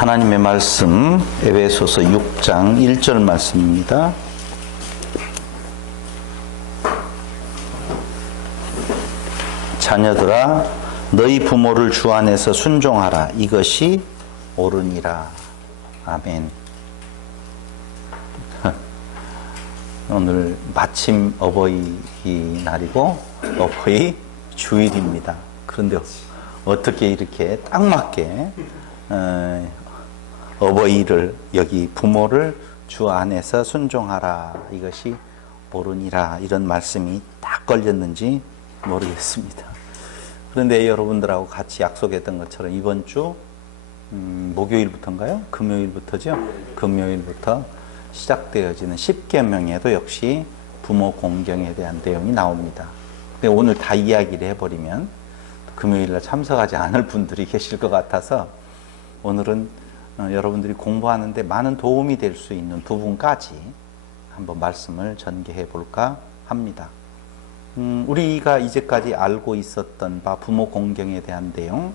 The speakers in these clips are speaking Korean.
하나님의 말씀 에베소서 6장 1절 말씀입니다. 자녀들아 너희 부모를 주 안에서 순종하라. 이것이 옳으니라. 아멘. 오늘 마침 어버이날이고 어버이 주일입니다. 그런데 어떻게 이렇게 딱 맞게 어버이를 여기 부모를 주 안에서 순종하라. 이것이 옳으니라. 이런 말씀이 딱 걸렸는지 모르겠습니다. 그런데 여러분들하고 같이 약속했던 것처럼 이번 주 목요일부터인가요? 금요일부터죠? 금요일부터 시작되어지는 10계명에도 역시 부모 공경에 대한 내용이 나옵니다. 근데 오늘 다 이야기를 해버리면 금요일날 참석하지 않을 분들이 계실 것 같아서 오늘은 여러분들이 공부하는데 많은 도움이 될 수 있는 부분까지 한번 말씀을 전개해 볼까 합니다. 우리가 이제까지 알고 있었던 바 부모 공경에 대한 내용,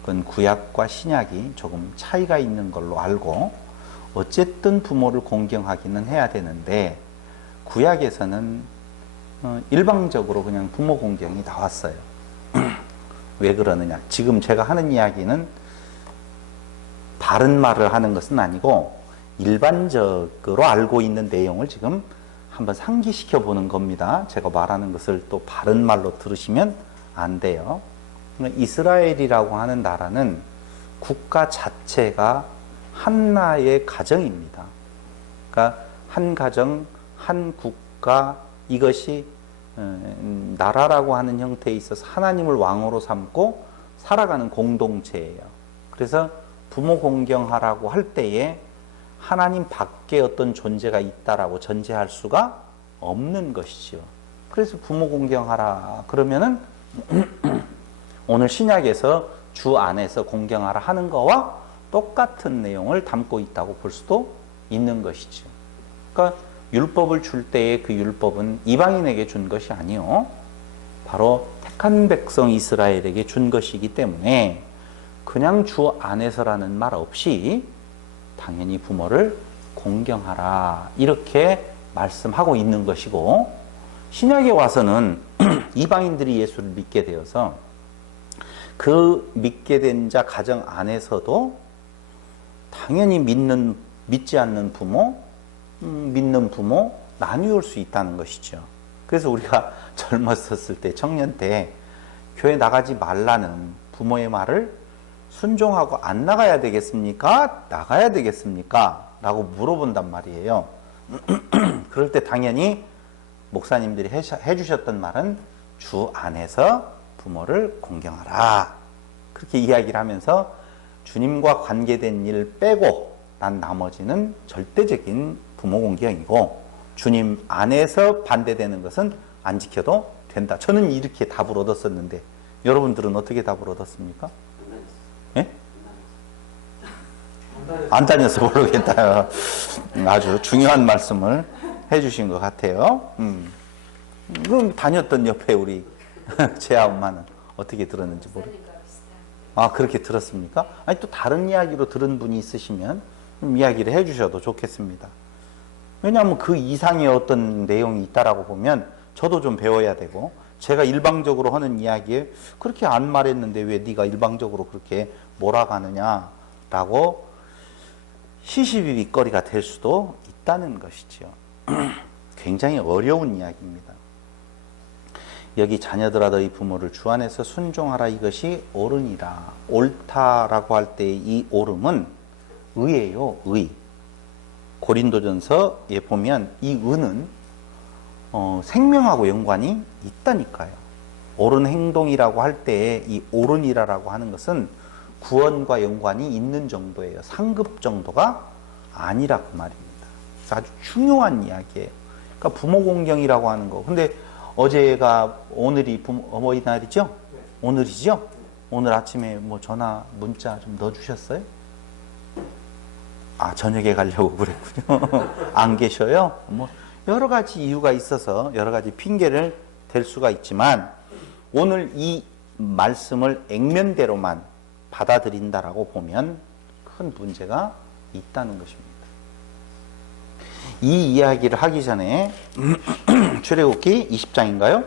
그건 구약과 신약이 조금 차이가 있는 걸로 알고 어쨌든 부모를 공경하기는 해야 되는데 구약에서는 일방적으로 그냥 부모 공경이 나왔어요. 왜 그러느냐? 지금 제가 하는 이야기는 다른 말을 하는 것은 아니고 일반적으로 알고 있는 내용을 지금 한번 상기시켜 보는 겁니다. 제가 말하는 것을 또 바른 말로 들으시면 안 돼요. 이스라엘이라고 하는 나라는 국가 자체가 하나의 가정입니다. 그러니까 한 가정, 한 국가, 이것이 나라라고 하는 형태에 있어서 하나님을 왕으로 삼고 살아가는 공동체예요. 그래서 부모 공경하라고 할 때에 하나님 밖에 어떤 존재가 있다라고 전제할 수가 없는 것이죠. 그래서 부모 공경하라 그러면은 오늘 신약에서 주 안에서 공경하라 하는 거와 똑같은 내용을 담고 있다고 볼 수도 있는 것이죠. 그러니까 율법을 줄 때의 그 율법은 이방인에게 준 것이 아니요, 바로 택한 백성 이스라엘에게 준 것이기 때문에 그냥 주 안에서라는 말 없이 당연히 부모를 공경하라 이렇게 말씀하고 있는 것이고, 신약에 와서는 이방인들이 예수를 믿게 되어서 그 믿게 된 자 가정 안에서도 당연히 믿지 않는 부모, 믿는 부모 나뉘을 수 있다는 것이죠. 그래서 우리가 젊었었을 때, 청년 때 교회 나가지 말라는 부모의 말을 순종하고 안 나가야 되겠습니까? 나가야 되겠습니까? 라고 물어본단 말이에요. 그럴 때 당연히 목사님들이 해주셨던 말은 주 안에서 부모를 공경하라. 그렇게 이야기를 하면서 주님과 관계된 일 빼고 난 나머지는 절대적인 부모 공경이고 주님 안에서 반대되는 것은 안 지켜도 된다. 저는 이렇게 답을 얻었었는데 여러분들은 어떻게 답을 얻었습니까? 예? 안 다녀서 모르겠다. 아주 중요한 말씀을 해주신 것 같아요. 그럼 다녔던 옆에 우리 제아 엄마는 어떻게 들었는지 모르겠어요. 아, 그렇게 들었습니까? 아니, 또 다른 이야기로 들은 분이 있으시면 좀 이야기를 해주셔도 좋겠습니다. 왜냐하면 그 이상의 어떤 내용이 있다라고 보면 저도 좀 배워야 되고, 제가 일방적으로 하는 이야기에 그렇게 안 말했는데 왜 네가 일방적으로 그렇게 몰아가느냐라고 시시비비거리가 될 수도 있다는 것이죠. 굉장히 어려운 이야기입니다. 여기 자녀들아 너희 부모를 주 안에서 순종하라. 이것이 옳으니라. 옳다라고 할 때 이 옳음은 의예요. 의. 고린도전서에 보면 이 의는 생명하고 연관이 있다니까요. 옳은 행동이라고 할 때에 이 옳으니라라고 하는 것은 구원과 연관이 있는 정도예요. 상급 정도가 아니라 그 말입니다. 아주 중요한 이야기예요. 그러니까 부모 공경이라고 하는 거. 근데 어제가 오늘이 어버이날이죠? 오늘이죠? 오늘 아침에 뭐 전화 문자 좀 넣어주셨어요? 아, 저녁에 가려고 그랬군요. 안 계셔요? 뭐 여러 가지 이유가 있어서 여러 가지 핑계를 댈 수가 있지만 오늘 이 말씀을 액면대로만 받아들인다라고 보면 큰 문제가 있다는 것입니다. 이 이야기를 하기 전에 출애굽기 20장인가요?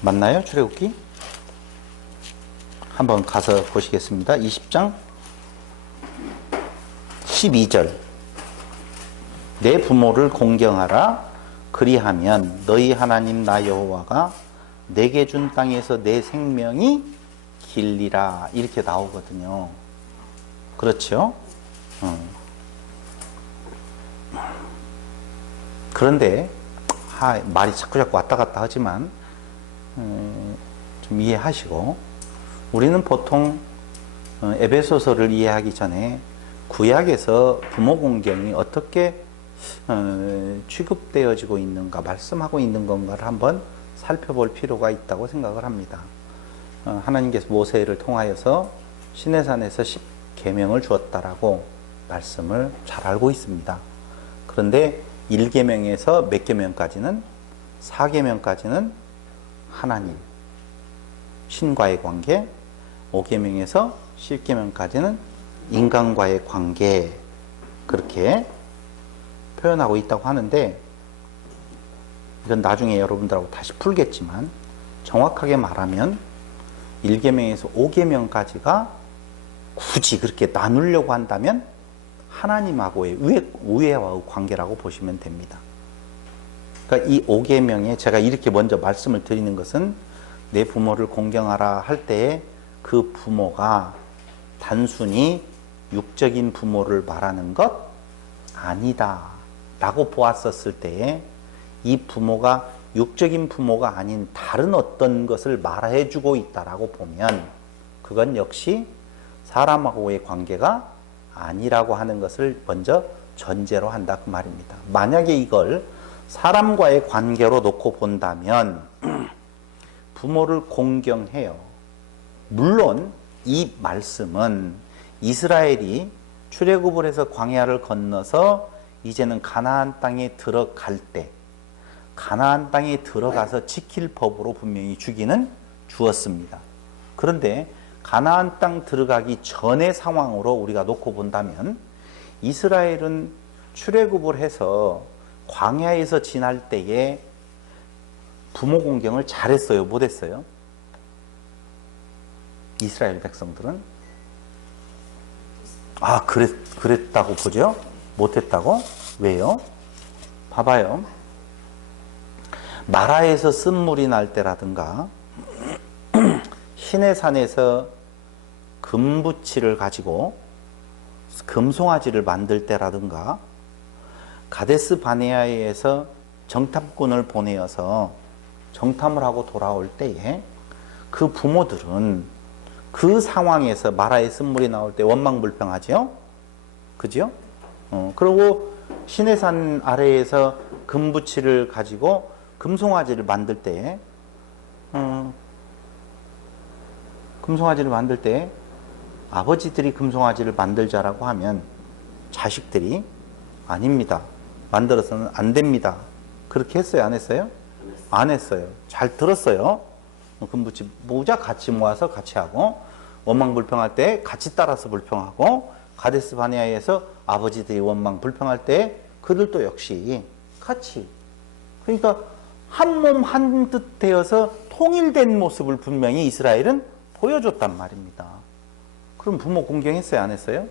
맞나요? 출애굽기? 한번 가서 보시겠습니다. 20장 12절. 내 부모를 공경하라. 그리하면 너희 하나님 나 여호와가 내게 준 땅에서 내 생명이 길리라. 이렇게 나오거든요. 그렇죠? 그런데 말이 자꾸 왔다 갔다 하지만 좀 이해하시고, 우리는 보통 에베소서를 이해하기 전에 구약에서 부모 공경이 어떻게 취급되어지고 있는가, 말씀하고 있는 건가를 한번 살펴볼 필요가 있다고 생각을 합니다. 하나님께서 모세를 통하여서 시내산에서 10계명을 주었다라고 말씀을 잘 알고 있습니다. 그런데 1계명에서 몇 계명까지는, 4계명까지는 하나님, 신과의 관계, 5계명에서 10계명까지는 인간과의 관계, 그렇게 표현하고 있다고 하는데, 이건 나중에 여러분들하고 다시 풀겠지만, 정확하게 말하면 1계명에서 5계명까지가 굳이 그렇게 나누려고 한다면 하나님하고의 우애와의 관계라고 보시면 됩니다. 그러니까 이 5계명에 제가 이렇게 먼저 말씀을 드리는 것은, 내 부모를 공경하라 할 때에 그 부모가 단순히 육적인 부모를 말하는 것 아니다 라고 보았었을 때에, 이 부모가 육적인 부모가 아닌 다른 어떤 것을 말해주고 있다라고 보면, 그건 역시 사람하고의 관계가 아니라고 하는 것을 먼저 전제로 한다 그 말입니다. 만약에 이걸 사람과의 관계로 놓고 본다면 부모를 공경해요. 물론 이 말씀은 이스라엘이 출애굽을 해서 광야를 건너서 이제는 가나안 땅에 들어갈 때, 가나안 땅에 들어가서 지킬 법으로 분명히 주기는 주었습니다. 그런데 가나안 땅 들어가기 전의 상황으로 우리가 놓고 본다면, 이스라엘은 출애굽을 해서 광야에서 지날 때에 부모 공경을 잘했어요? 못했어요? 이스라엘 백성들은? 그랬다고 보죠? 못했다고? 왜요? 봐봐요. 마라에서 쓴물이 날 때라든가, 시내산에서 금붙이를 가지고 금송아지를 만들 때라든가, 가데스 바네아에서 정탐꾼을 보내어서 정탐을 하고 돌아올 때에 그 부모들은 그 상황에서 마라의 쓴물이 나올 때 원망불평하죠? 그죠? 그리고 시내산 아래에서 금붙이를 가지고 금송아지를 만들 때, 아버지들이 금송아지를 만들자라고 하면 자식들이 아닙니다, 만들어서는 안 됩니다, 그렇게 했어요? 안 했어요? 안 했어요. 잘 들었어요. 금붙이 모자 같이 모아서 같이 하고, 원망불평할 때 같이 따라서 불평하고, 가데스 바네아에서 아버지들이 원망불평할 때 그들도 역시 같이, 그러니까 한 몸 한 뜻 되어서 통일된 모습을 분명히 이스라엘은 보여줬단 말입니다. 그럼 부모 공경했어요? 안 했어요?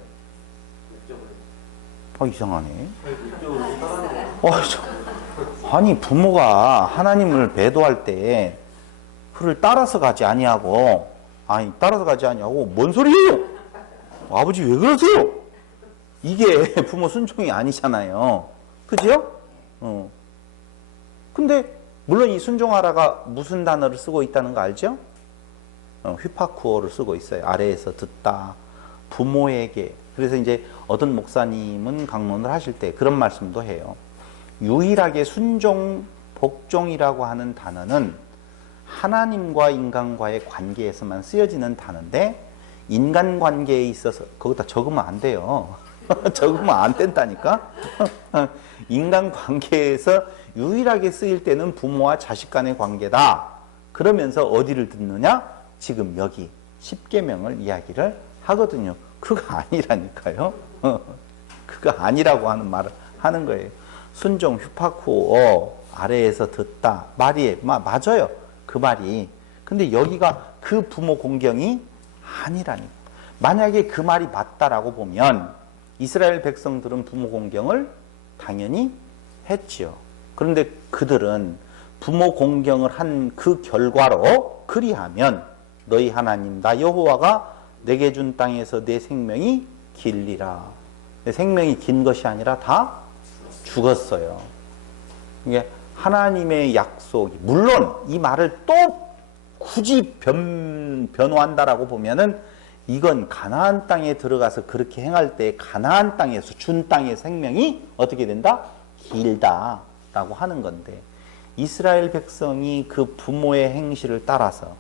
이상하네. 아니, 부모가 하나님을 배도할 때 그를 따라서 가지 아니하고, 뭔 소리예요? 아버지 왜 그러세요? 이게 부모 순종이 아니잖아요. 그죠? 근데 물론 이 순종하라가 무슨 단어를 쓰고 있다는 거 알죠? 휘파쿠어를 쓰고 있어요. 아래에서 듣다, 부모에게. 그래서 이제 어떤 목사님은 강론을 하실 때 그런 말씀도 해요. 유일하게 순종, 복종이라고 하는 단어는 하나님과 인간과의 관계에서만 쓰여지는 단어인데, 인간관계에 있어서 거기다 적으면 안 돼요. 적으면 안 된다니까. 인간관계에서 유일하게 쓰일 때는 부모와 자식 간의 관계다. 그러면서 어디를 듣느냐? 지금 여기 십계명을 이야기를 하거든요. 그거 아니라니까요. 그거 아니라고 하는 말을 하는 거예요. 순종 휴파쿠오 아래에서 듣다 말이 맞아요. 그 말이. 근데 여기가 그 부모 공경이 아니라니까. 만약에 그 말이 맞다라고 보면 이스라엘 백성들은 부모 공경을 당연히 했지요. 그런데 그들은 부모 공경을 한 그 결과로 그리하면 너희 하나님 나 여호와가 내게 준 땅에서 내 생명이 길리라. 내 생명이 긴 것이 아니라 다 죽었어요. 이게 하나님의 약속이, 물론 이 말을 또 굳이 변호한다라고 보면은 이건 가나안 땅에 들어가서 그렇게 행할 때 가나안 땅에서 준 땅의 생명이 어떻게 된다? 길다라고 하는 건데, 이스라엘 백성이 그 부모의 행실을 따라서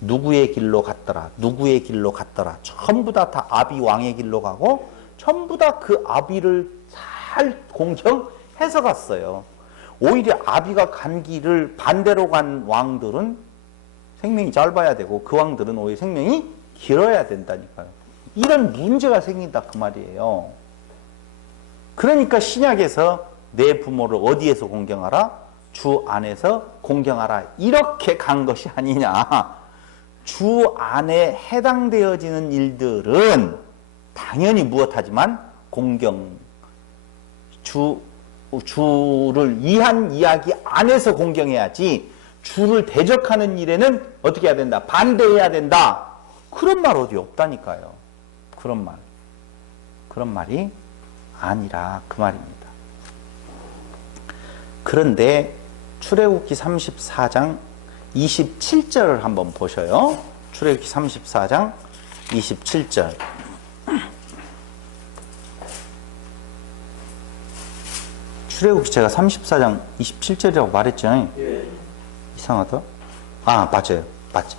누구의 길로 갔더라, 누구의 길로 갔더라, 전부 다 아비 왕의 길로 가고 전부 다 그 아비를 잘 공경해서 갔어요. 오히려 아비가 간 길을 반대로 간 왕들은 생명이 짧아야 되고 그 왕들은 오히려 생명이 길어야 된다니까요. 이런 문제가 생긴다 그 말이에요. 그러니까 신약에서 내 부모를 어디에서 공경하라? 주 안에서 공경하라. 이렇게 간 것이 아니냐. 주 안에 해당되어지는 일들은 당연히 무엇하지만 주를 위한 이야기 안에서 공경해야지, 주를 대적하는 일에는 어떻게 해야 된다? 반대해야 된다. 그런 말 어디 없다니까요. 그런 말이 아니라 그 말입니다. 그런데 출애굽기 34장 27절을 한번 보셔요. 출애굽기 34장 27절. 출애굽기 제가 34장 27절이라고 말했죠. 예. 이상하다. 맞아요. 맞죠.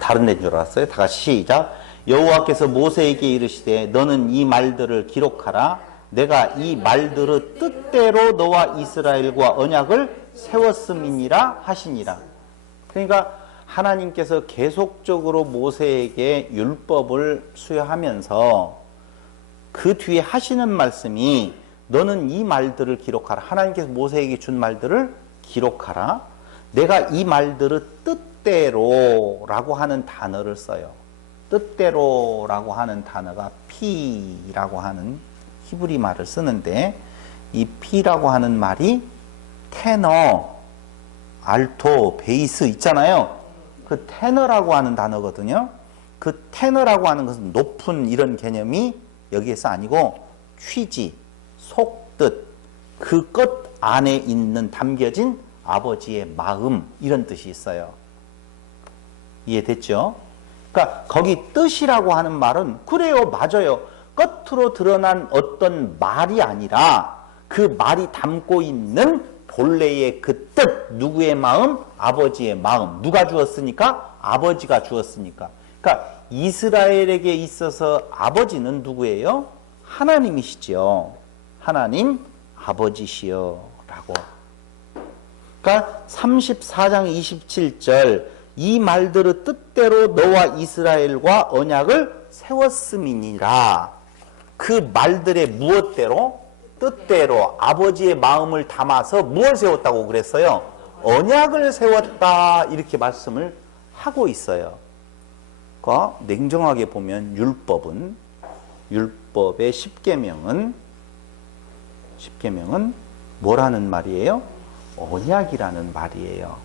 다른 데인 줄 알았어요. 다 같이 시작. 여호와께서 모세에게 이르시되 너는 이 말들을 기록하라. 내가 이 말들의 뜻대로 너와 이스라엘과 언약을 세웠음이니라 하시니라. 그러니까 하나님께서 계속적으로 모세에게 율법을 수여하면서 그 뒤에 하시는 말씀이 너는 이 말들을 기록하라. 하나님께서 모세에게 준 말들을 기록하라. 내가 이 말들의 뜻대로라고 하는 단어를 써요. 뜻대로라고 하는 단어가 피라고 하는 히브리 말을 쓰는데, 이 피라고 하는 말이 테너, 알토, 베이스 있잖아요. 그 테너라고 하는 단어거든요. 그 테너라고 하는 것은 높은 이런 개념이 여기에서 아니고 취지, 속뜻, 그 것 안에 있는 담겨진 아버지의 마음, 이런 뜻이 있어요. 이해됐죠? 그러니까 거기 뜻이라고 하는 말은 그래요, 맞아요. 겉으로 드러난 어떤 말이 아니라 그 말이 담고 있는 본래의 그 뜻, 누구의 마음? 아버지의 마음. 누가 주었으니까? 아버지가 주었으니까. 그러니까 이스라엘에게 있어서 아버지는 누구예요? 하나님이시죠. 하나님 아버지시여 라고. 그러니까 34장 27절 이 말들의 뜻대로 너와 이스라엘과 언약을 세웠음이니라. 그 말들의 무엇대로? 뜻대로 아버지의 마음을 담아서 무엇을 세웠다고 그랬어요? 언약을 세웠다, 이렇게 말씀을 하고 있어요. 그러니까 냉정하게 보면 율법의 십계명은 뭐라는 말이에요? 언약이라는 말이에요.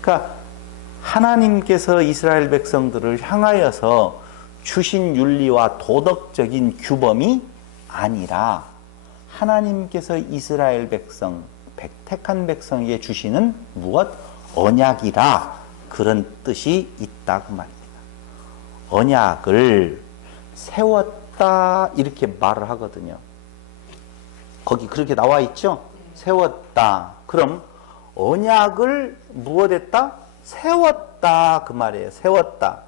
그러니까 하나님께서 이스라엘 백성들을 향하여서 주신 윤리와 도덕적인 규범이 아니라 하나님께서 이스라엘 백성, 택한 백성에게 주시는 무엇? 언약이라, 그런 뜻이 있다 그 말입니다. 언약을 세웠다 이렇게 말을 하거든요. 거기 그렇게 나와 있죠? 세웠다. 그럼 언약을 무엇했다? 세웠다 그 말이에요. 세웠다.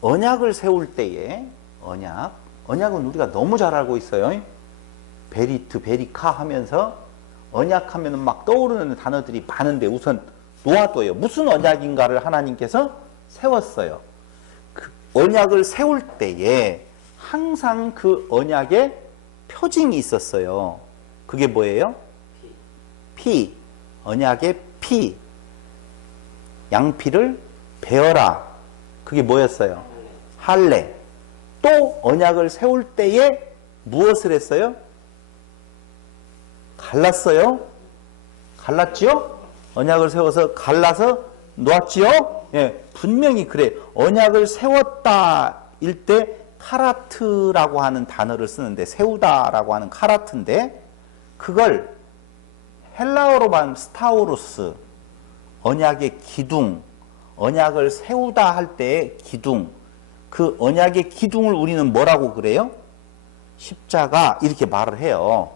언약을 세울 때에 언약은 우리가 너무 잘 알고 있어요. 베리트, 베리카 하면서 언약하면 막 떠오르는 단어들이 많은데, 우선 놓아둬요. 무슨 언약인가를 하나님께서 세웠어요. 그 언약을 세울 때에 항상 그 언약에 표징이 있었어요. 그게 뭐예요? 피. 언약의 피. 양피를 베어라. 그게 뭐였어요? 할례. 또 언약을 세울 때에 무엇을 했어요? 갈랐어요? 갈랐지요? 언약을 세워서 갈라서 놓았지요? 예, 분명히 그래. 언약을 세웠다 일 때 카라트라고 하는 단어를 쓰는데, 세우다라고 하는 카라트인데, 그걸 헬라어로 말하면 스타우루스, 언약의 기둥, 언약을 세우다 할 때의 기둥, 그 언약의 기둥을 우리는 뭐라고 그래요? 십자가, 이렇게 말을 해요.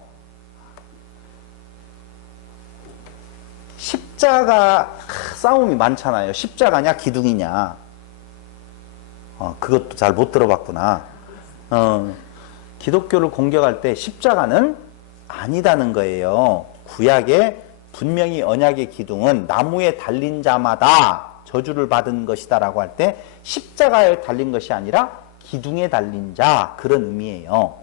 십자가 싸움이 많잖아요. 십자가냐 기둥이냐. 그것도 잘 못 들어봤구나. 기독교를 공격할 때 십자가는 아니다는 거예요. 구약에 분명히 언약의 기둥은 나무에 달린 자마다 저주를 받은 것이다 라고 할 때 십자가에 달린 것이 아니라 기둥에 달린 자, 그런 의미예요.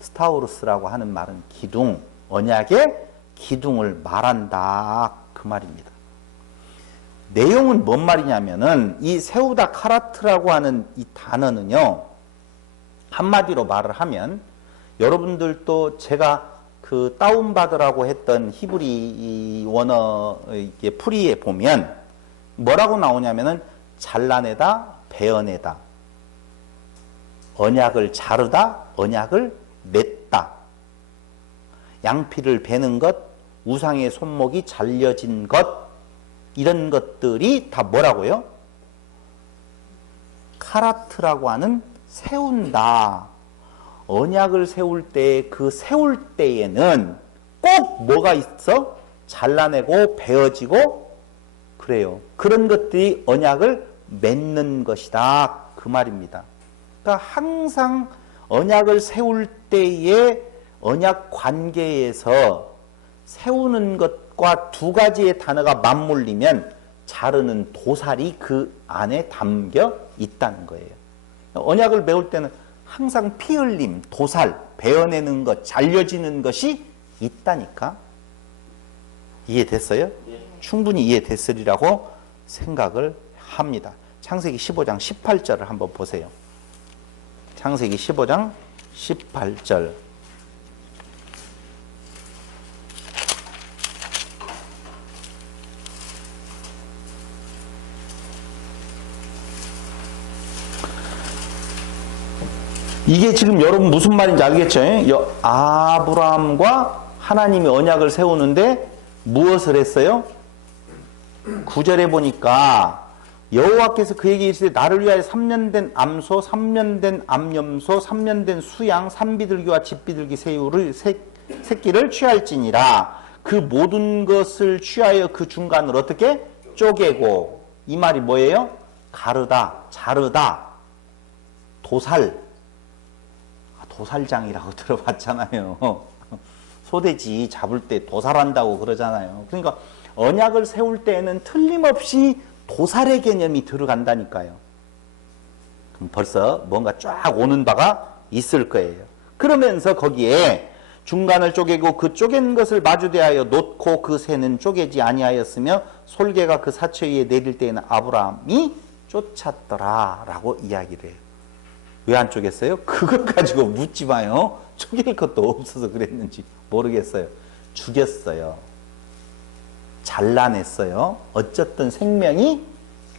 스타우루스라고 하는 말은 기둥, 언약의 기둥을 말한다, 그 말입니다. 내용은 뭔 말이냐면은 이 세우다 카라트라고 하는 이 단어는요, 한마디로 말을 하면, 여러분들도 제가 그 다운받으라고 했던 히브리 원어 풀이에 보면 뭐라고 나오냐면은 잘라내다, 베어내다, 언약을 자르다, 언약을 맺다, 양피를 베는 것, 우상의 손목이 잘려진 것, 이런 것들이 다 뭐라고요? 카라트라고 하는 세운다. 언약을 세울 때, 그 세울 때에는 꼭 뭐가 있어? 잘라내고 베어지고 그래요. 그런 것들이 언약을 맺는 것이다, 그 말입니다. 그러니까 항상 언약을 세울 때의 언약 관계에서 세우는 것과 두 가지의 단어가 맞물리면 자르는 도살이 그 안에 담겨 있다는 거예요. 언약을 메울 때는 항상 피 흘림, 도살, 베어내는 것, 잘려지는 것이 있다니까. 이해됐어요? 네. 충분히 이해됐으리라고 생각을 합니다. 창세기 15장 18절을 한번 보세요. 창세기 15장 18절. 이게 지금 여러분 무슨 말인지 알겠죠? 아브라함과 하나님이 언약을 세우는데 무엇을 했어요? 9절에 보니까 여호와께서 그에게 이르시되 나를 위하여 3년 된 암소, 3년 된 암염소, 3년 된 수양, 산비둘기와 집비둘기 새끼를 취할지니라. 그 모든 것을 취하여 그 중간을 어떻게? 쪼개고. 이 말이 뭐예요? 가르다, 자르다, 도살. 도살장이라고 들어봤잖아요. 소돼지 잡을 때 도살한다고 그러잖아요. 그러니까 언약을 세울 때에는 틀림없이 도살의 개념이 들어간다니까요. 그럼 벌써 뭔가 쫙 오는 바가 있을 거예요. 그러면서 거기에 중간을 쪼개고 그 쪼갠 것을 마주대하여 놓고 그 새는 쪼개지 아니하였으며 솔개가 그 사처 위에 내릴 때에는 아브라함이 쫓았더라 라고 이야기를 해요. 왜 안 쪼갰어요? 그것 가지고 묻지 마요. 쪼갤 것도 없어서 그랬는지 모르겠어요. 죽였어요. 잘라냈어요. 어쨌든 생명이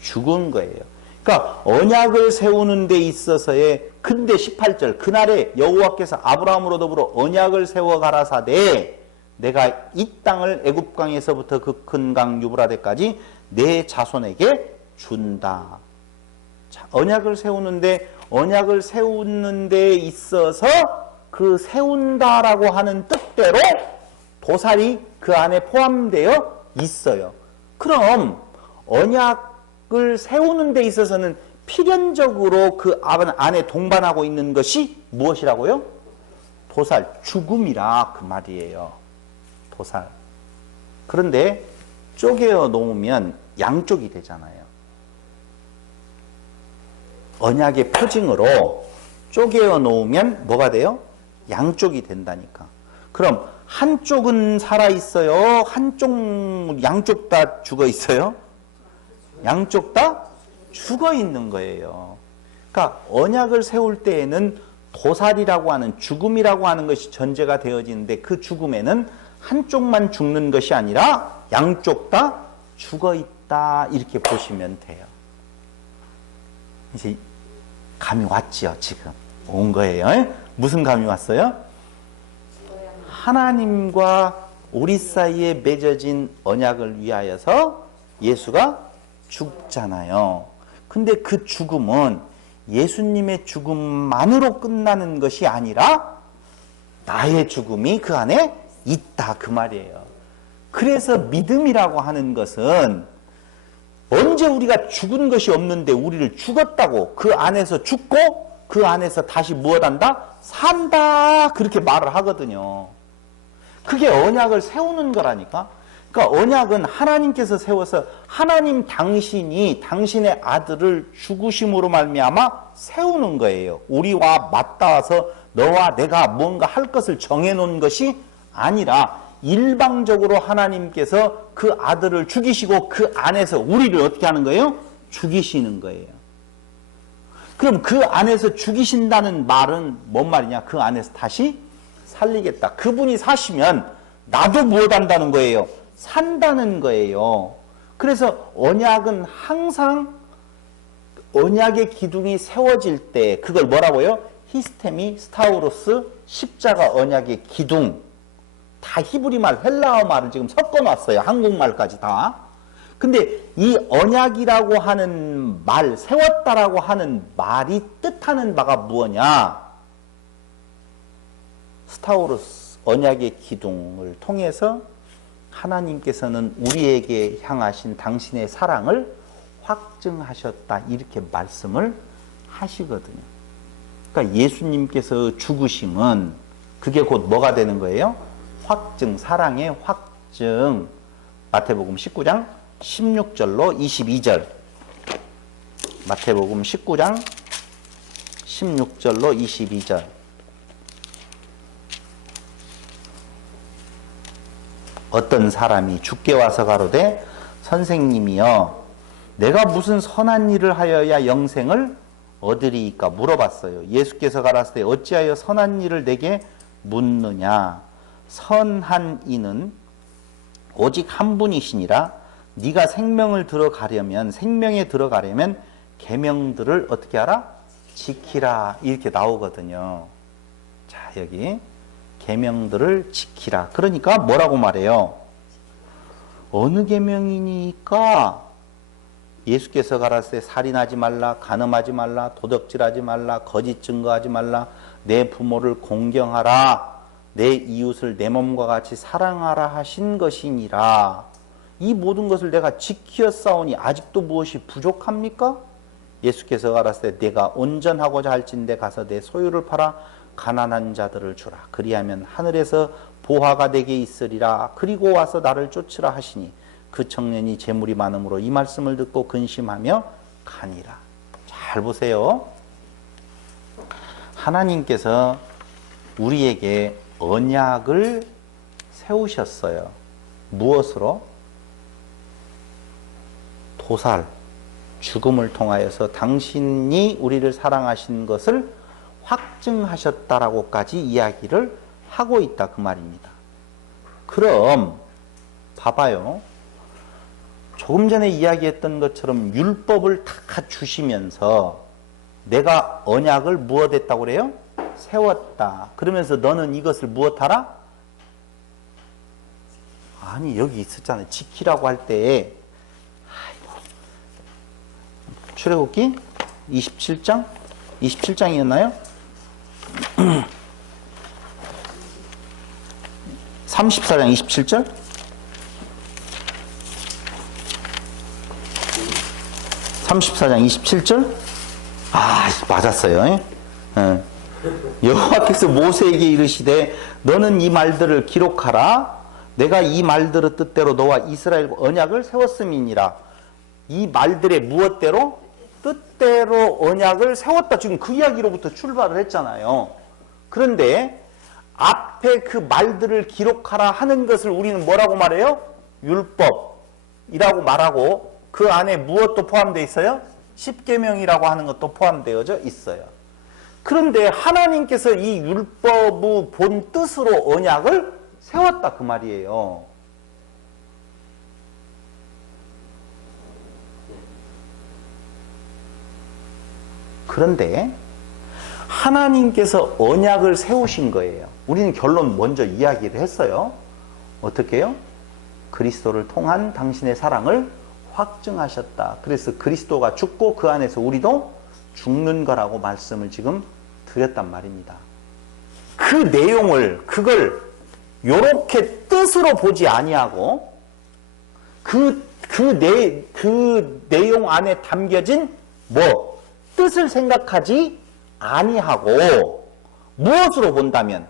죽은 거예요. 그러니까 언약을 세우는 데 있어서의, 근데 18절 그날에 여호와께서 아브라함으로 더불어 언약을 세워 가라사대 내가 이 땅을 애굽 강에서부터 그 큰 강 유브라데까지 내 자손에게 준다. 자, 언약을 세우는 데 있어서 그 세운다라고 하는 뜻대로 도살이 그 안에 포함되어 있어요. 그럼 언약을 세우는 데 있어서는 필연적으로 그 안에 동반하고 있는 것이 무엇이라고요? 도살, 죽음이라 그 말이에요. 도살. 그런데 쪼개어 놓으면 양쪽이 되잖아요. 언약의 표징으로 쪼개어 놓으면 뭐가 돼요? 양쪽이 된다니까. 그럼 한쪽은 살아있어요? 양쪽 다 죽어 있어요? 양쪽 다 죽어 있는 거예요. 그러니까 언약을 세울 때에는 도살이라고 하는 죽음이라고 하는 것이 전제가 되어지는데 그 죽음에는 한쪽만 죽는 것이 아니라 양쪽 다 죽어 있다 이렇게 보시면 돼요. 이제 감이 왔지요. 지금 온 거예요. 무슨 감이 왔어요? 하나님과 우리 사이에 맺어진 언약을 위하여서 예수가 죽잖아요. 근데 그 죽음은 예수님의 죽음만으로 끝나는 것이 아니라 나의 죽음이 그 안에 있다 그 말이에요. 그래서 믿음이라고 하는 것은 언제 우리가 죽은 것이 없는데 우리를 죽었다고 그 안에서 죽고 그 안에서 다시 무엇한다? 산다 그렇게 말을 하거든요. 그게 언약을 세우는 거라니까. 그러니까 언약은 하나님께서 세워서 하나님 당신이 당신의 아들을 죽으심으로 말미암아 세우는 거예요. 우리와 맞닿아서 너와 내가 뭔가 할 것을 정해놓은 것이 아니라 일방적으로 하나님께서 그 아들을 죽이시고 그 안에서 우리를 어떻게 하는 거예요? 죽이시는 거예요. 그럼 그 안에서 죽이신다는 말은 뭔 말이냐? 그 안에서 다시 살리겠다. 그분이 사시면 나도 무엇한다는 거예요? 산다는 거예요. 그래서 언약은 항상 언약의 기둥이 세워질 때 그걸 뭐라고요? 히스테미, 스타우로스, 십자가 언약의 기둥. 다 히브리 말, 헬라어 말을 지금 섞어놨어요. 한국말까지 다. 근데 이 언약이라고 하는 말, 세웠다라고 하는 말이 뜻하는 바가 무엇이냐? 스타우로스, 언약의 기둥을 통해서 하나님께서는 우리에게 향하신 당신의 사랑을 확증하셨다. 이렇게 말씀을 하시거든요. 그러니까 예수님께서 죽으심은 그게 곧 뭐가 되는 거예요? 확증, 사랑의 확증. 마태복음 19장 16절로 22절. 마태복음 19장 16절로 22절. 어떤 사람이 주께 와서 가로되 선생님이여 내가 무슨 선한 일을 하여야 영생을 얻으리이까 물어봤어요. 예수께서 가라사대 어찌하여 선한 일을 내게 묻느냐. 선한 이는 오직 한 분이시니라. 네가 생명에 들어가려면 계명들을 어떻게 하라? 지키라. 이렇게 나오거든요. 자, 여기 계명들을 지키라. 그러니까 뭐라고 말해요? 어느 계명이니까? 예수께서 가라사대 살인하지 말라, 간음하지 말라, 도둑질하지 말라, 거짓 증거하지 말라, 내 부모를 공경하라, 내 이웃을 내 몸과 같이 사랑하라 하신 것이니라. 이 모든 것을 내가 지키었사오니 아직도 무엇이 부족합니까? 예수께서 가라사대 내가 온전하고자 할진대 가서 내 소유를 팔아 가난한 자들을 주라. 그리하면 하늘에서 보화가 내게 있으리라. 그리고 와서 나를 쫓으라 하시니 그 청년이 재물이 많음으로 이 말씀을 듣고 근심하며 가니라. 잘 보세요. 하나님께서 우리에게 언약을 세우셨어요. 무엇으로? 도살, 죽음을 통하여서 당신이 우리를 사랑하신 것을 확증하셨다라고까지 이야기를 하고 있다 그 말입니다. 그럼 봐봐요. 조금 전에 이야기했던 것처럼 율법을 다 주시면서 내가 언약을 무엇했다고 그래요? 세웠다. 그러면서 너는 이것을 무엇하라? 아니 여기 있었잖아요. 지키라고 할 때에 출애굽기 27장? 27장이었나요? 34장 27절? 34장 27절? 아, 맞았어요. 여호와께서 모세에게 이르시되 너는 이 말들을 기록하라. 내가 이 말들의 뜻대로 너와 이스라엘과 언약을 세웠음이니라. 이 말들의 무엇대로? 뜻대로 언약을 세웠다. 지금 그 이야기로부터 출발을 했잖아요. 그런데 앞에 그 말들을 기록하라 하는 것을 우리는 뭐라고 말해요? 율법이라고 말하고 그 안에 무엇도 포함되어 있어요? 십계명이라고 하는 것도 포함되어져 있어요. 그런데 하나님께서 이 율법의 본 뜻으로 언약을 세웠다 그 말이에요. 그런데 하나님께서 언약을 세우신 거예요. 우리는 결론 먼저 이야기를 했어요. 어떻게 해요? 그리스도를 통한 당신의 사랑을 확증하셨다. 그래서 그리스도가 죽고 그 안에서 우리도 죽는 거라고 말씀을 지금 드렸단 말입니다. 그 내용을 그걸 요렇게 뜻으로 보지 아니하고 그 내용 안에 담겨진 뜻을 생각하지 아니하고 무엇으로 본다면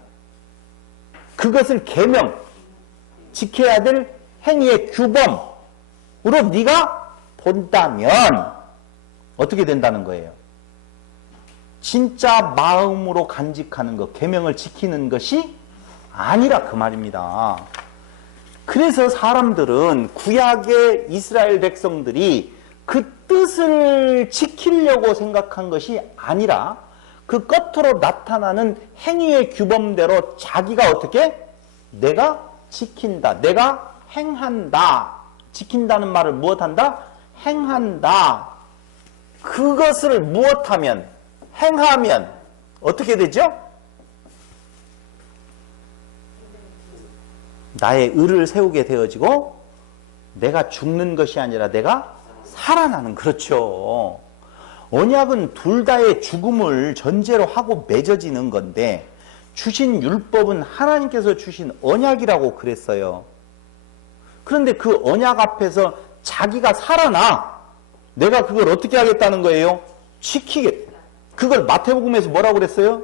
그것을 계명, 지켜야 될 행위의 규범으로 네가 본다면 어떻게 된다는 거예요? 진짜 마음으로 간직하는 것, 계명을 지키는 것이 아니라 그 말입니다. 그래서 사람들은 구약의 이스라엘 백성들이 그 뜻을 지키려고 생각한 것이 아니라 그 겉으로 나타나는 행위의 규범대로 자기가 어떻게? 내가 지킨다. 내가 행한다. 지킨다는 말을 무엇한다? 행한다. 그것을 무엇하면? 행하면 어떻게 되죠? 나의 의를 세우게 되어지고 내가 죽는 것이 아니라 내가 살아나는, 그렇죠. 언약은 둘 다의 죽음을 전제로 하고 맺어지는 건데 주신 율법은 하나님께서 주신 언약이라고 그랬어요. 그런데 그 언약 앞에서 자기가 살아나 내가 그걸 어떻게 하겠다는 거예요? 지키겠다. 그걸 마태복음에서 뭐라고 그랬어요?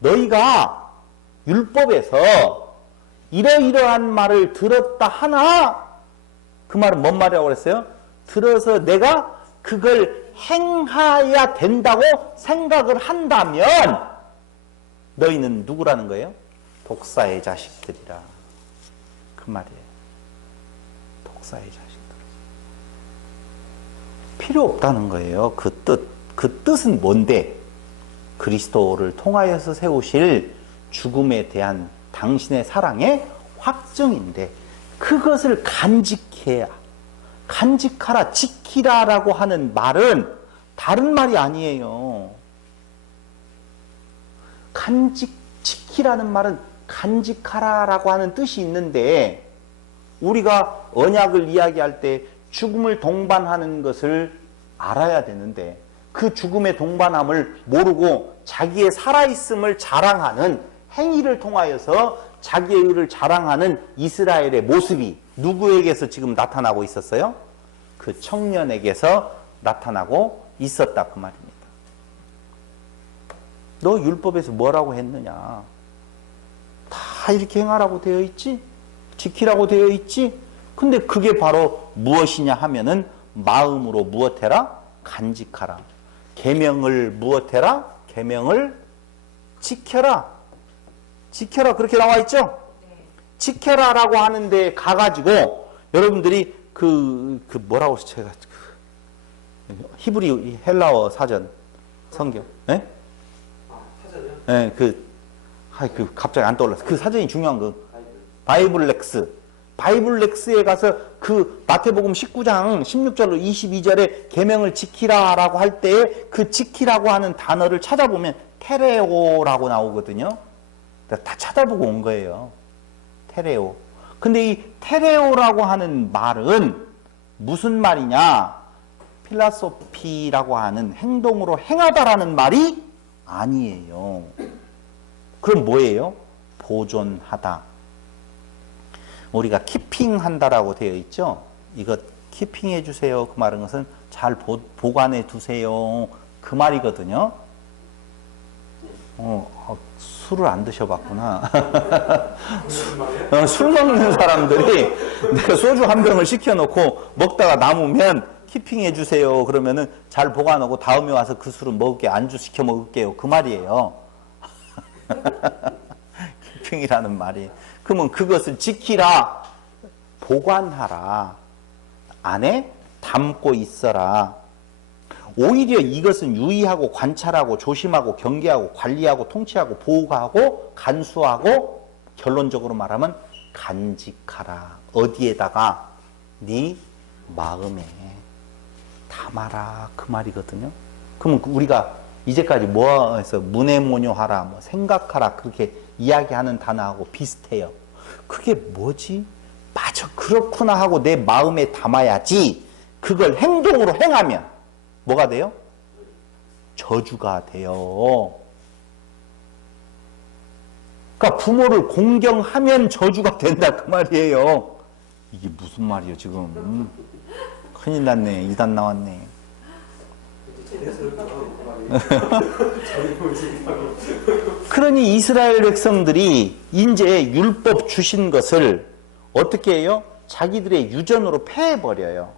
너희가 율법에서 이러이러한 말을 들었다 하나, 그 말은 뭔 말이라고 그랬어요? 들어서 내가 그걸 행해야 된다고 생각을 한다면 너희는 누구라는 거예요? 독사의 자식들이라. 그 말이에요. 독사의 자식들. 필요 없다는 거예요. 그 뜻. 그 뜻은 뭔데? 그리스도를 통하여서 세우실 죽음에 대한 당신의 사랑의 확증인데 그것을 간직해야, 간직하라, 지키라라고 하는 말은 다른 말이 아니에요. 지키라는 말은 간직하라라고 하는 뜻이 있는데 우리가 언약을 이야기할 때 죽음을 동반하는 것을 알아야 되는데 그 죽음의 동반함을 모르고 자기의 살아있음을 자랑하는 행위를 통하여서 자기의 의를 자랑하는 이스라엘의 모습이 누구에게서 지금 나타나고 있었어요? 그 청년에게서 나타나고 있었다 그 말입니다. 너 율법에서 뭐라고 했느냐? 다 이렇게 행하라고 되어 있지? 지키라고 되어 있지? 근데 그게 바로 무엇이냐 하면은 마음으로 무엇해라? 간직하라. 계명을 무엇해라? 계명을 지켜라. 지켜라 그렇게 나와 있죠? 지켜라라고 하는데 가가지고 여러분들이 그 뭐라고 제가 히브리 헬라어 사전 성경, 예? 예, 그 갑자기 안 떠올랐어. 그 사전이 중요한 거. 바이블렉스에 가서 그 마태복음 19장 16절로 22절에 계명을 지키라라고 할 때에 그 지키라고 하는 단어를 찾아보면 테레오라고 나오거든요. 다 찾아보고 온 거예요. 테레오. 근데 이 테레오라고 하는 말은 무슨 말이냐? 필라소피라고 하는 행동으로 행하다라는 말이 아니에요. 그럼 뭐예요? 보존하다. 우리가 키핑한다라고 되어 있죠? 이거 키핑해 주세요. 그 말은 것은 잘 보관해 두세요. 그 말이거든요. 술을 안 드셔봤구나. 술 먹는 사람들이 내가 소주 한 병을 시켜놓고 먹다가 남으면 키핑해 주세요. 그러면은 잘 보관하고 다음에 와서 그 술은 먹을게, 안주 시켜 먹을게요. 그 말이에요. 키핑이라는 말이. 그러면 그것을 지키라, 보관하라, 안에 담고 있어라. 오히려 이것은 유의하고 관찰하고 조심하고 경계하고 관리하고 통치하고 보호하고 간수하고 결론적으로 말하면 간직하라. 어디에다가? 네 마음에 담아라. 그 말이거든요. 그러면 우리가 이제까지 뭐 해서 문해모뇨하라, 뭐 생각하라 그렇게 이야기하는 단어하고 비슷해요. 그게 뭐지? 맞아, 그렇구나 하고 내 마음에 담아야지. 그걸 행동으로 행하면 뭐가 돼요? 저주가 돼요. 그러니까 부모를 공경하면 저주가 된다 그 말이에요. 이게 무슨 말이에요 지금? 큰일 났네. 이단 나왔네. 그러니 이스라엘 백성들이 이제 율법 주신 것을 어떻게 해요? 자기들의 유전으로 패해버려요.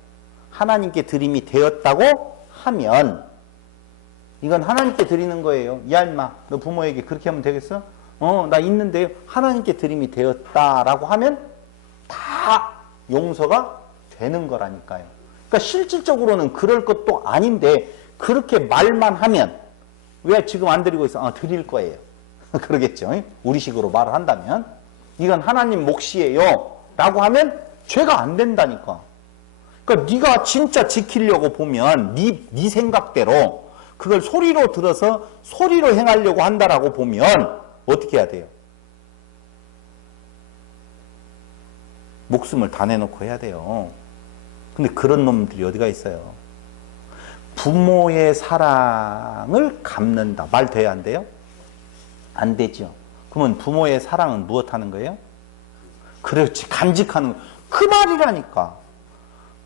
하나님께 드림이 되었다고 하면 이건 하나님께 드리는 거예요. 야 임마, 너 부모에게 그렇게 하면 되겠어? 나 있는데 하나님께 드림이 되었다라고 하면 다 용서가 되는 거라니까요. 그러니까 실질적으로는 그럴 것도 아닌데 그렇게 말만 하면 왜 지금 안 드리고 있어? 드릴 거예요. 그러겠죠. 우리식으로 말을 한다면 이건 하나님 몫이에요 라고 하면 죄가 안 된다니까. 그러니까 네가 진짜 지키려고 보면 네 생각대로 그걸 소리로 들어서 소리로 행하려고 한다라고 보면 어떻게 해야 돼요? 목숨을 다 내놓고 해야 돼요. 근데 그런 놈들이 어디가 있어요? 부모의 사랑을 갚는다. 말 돼야 안 돼요? 안 되죠. 그러면 부모의 사랑은 무엇 하는 거예요? 그렇지, 간직하는 거. 그 말이라니까.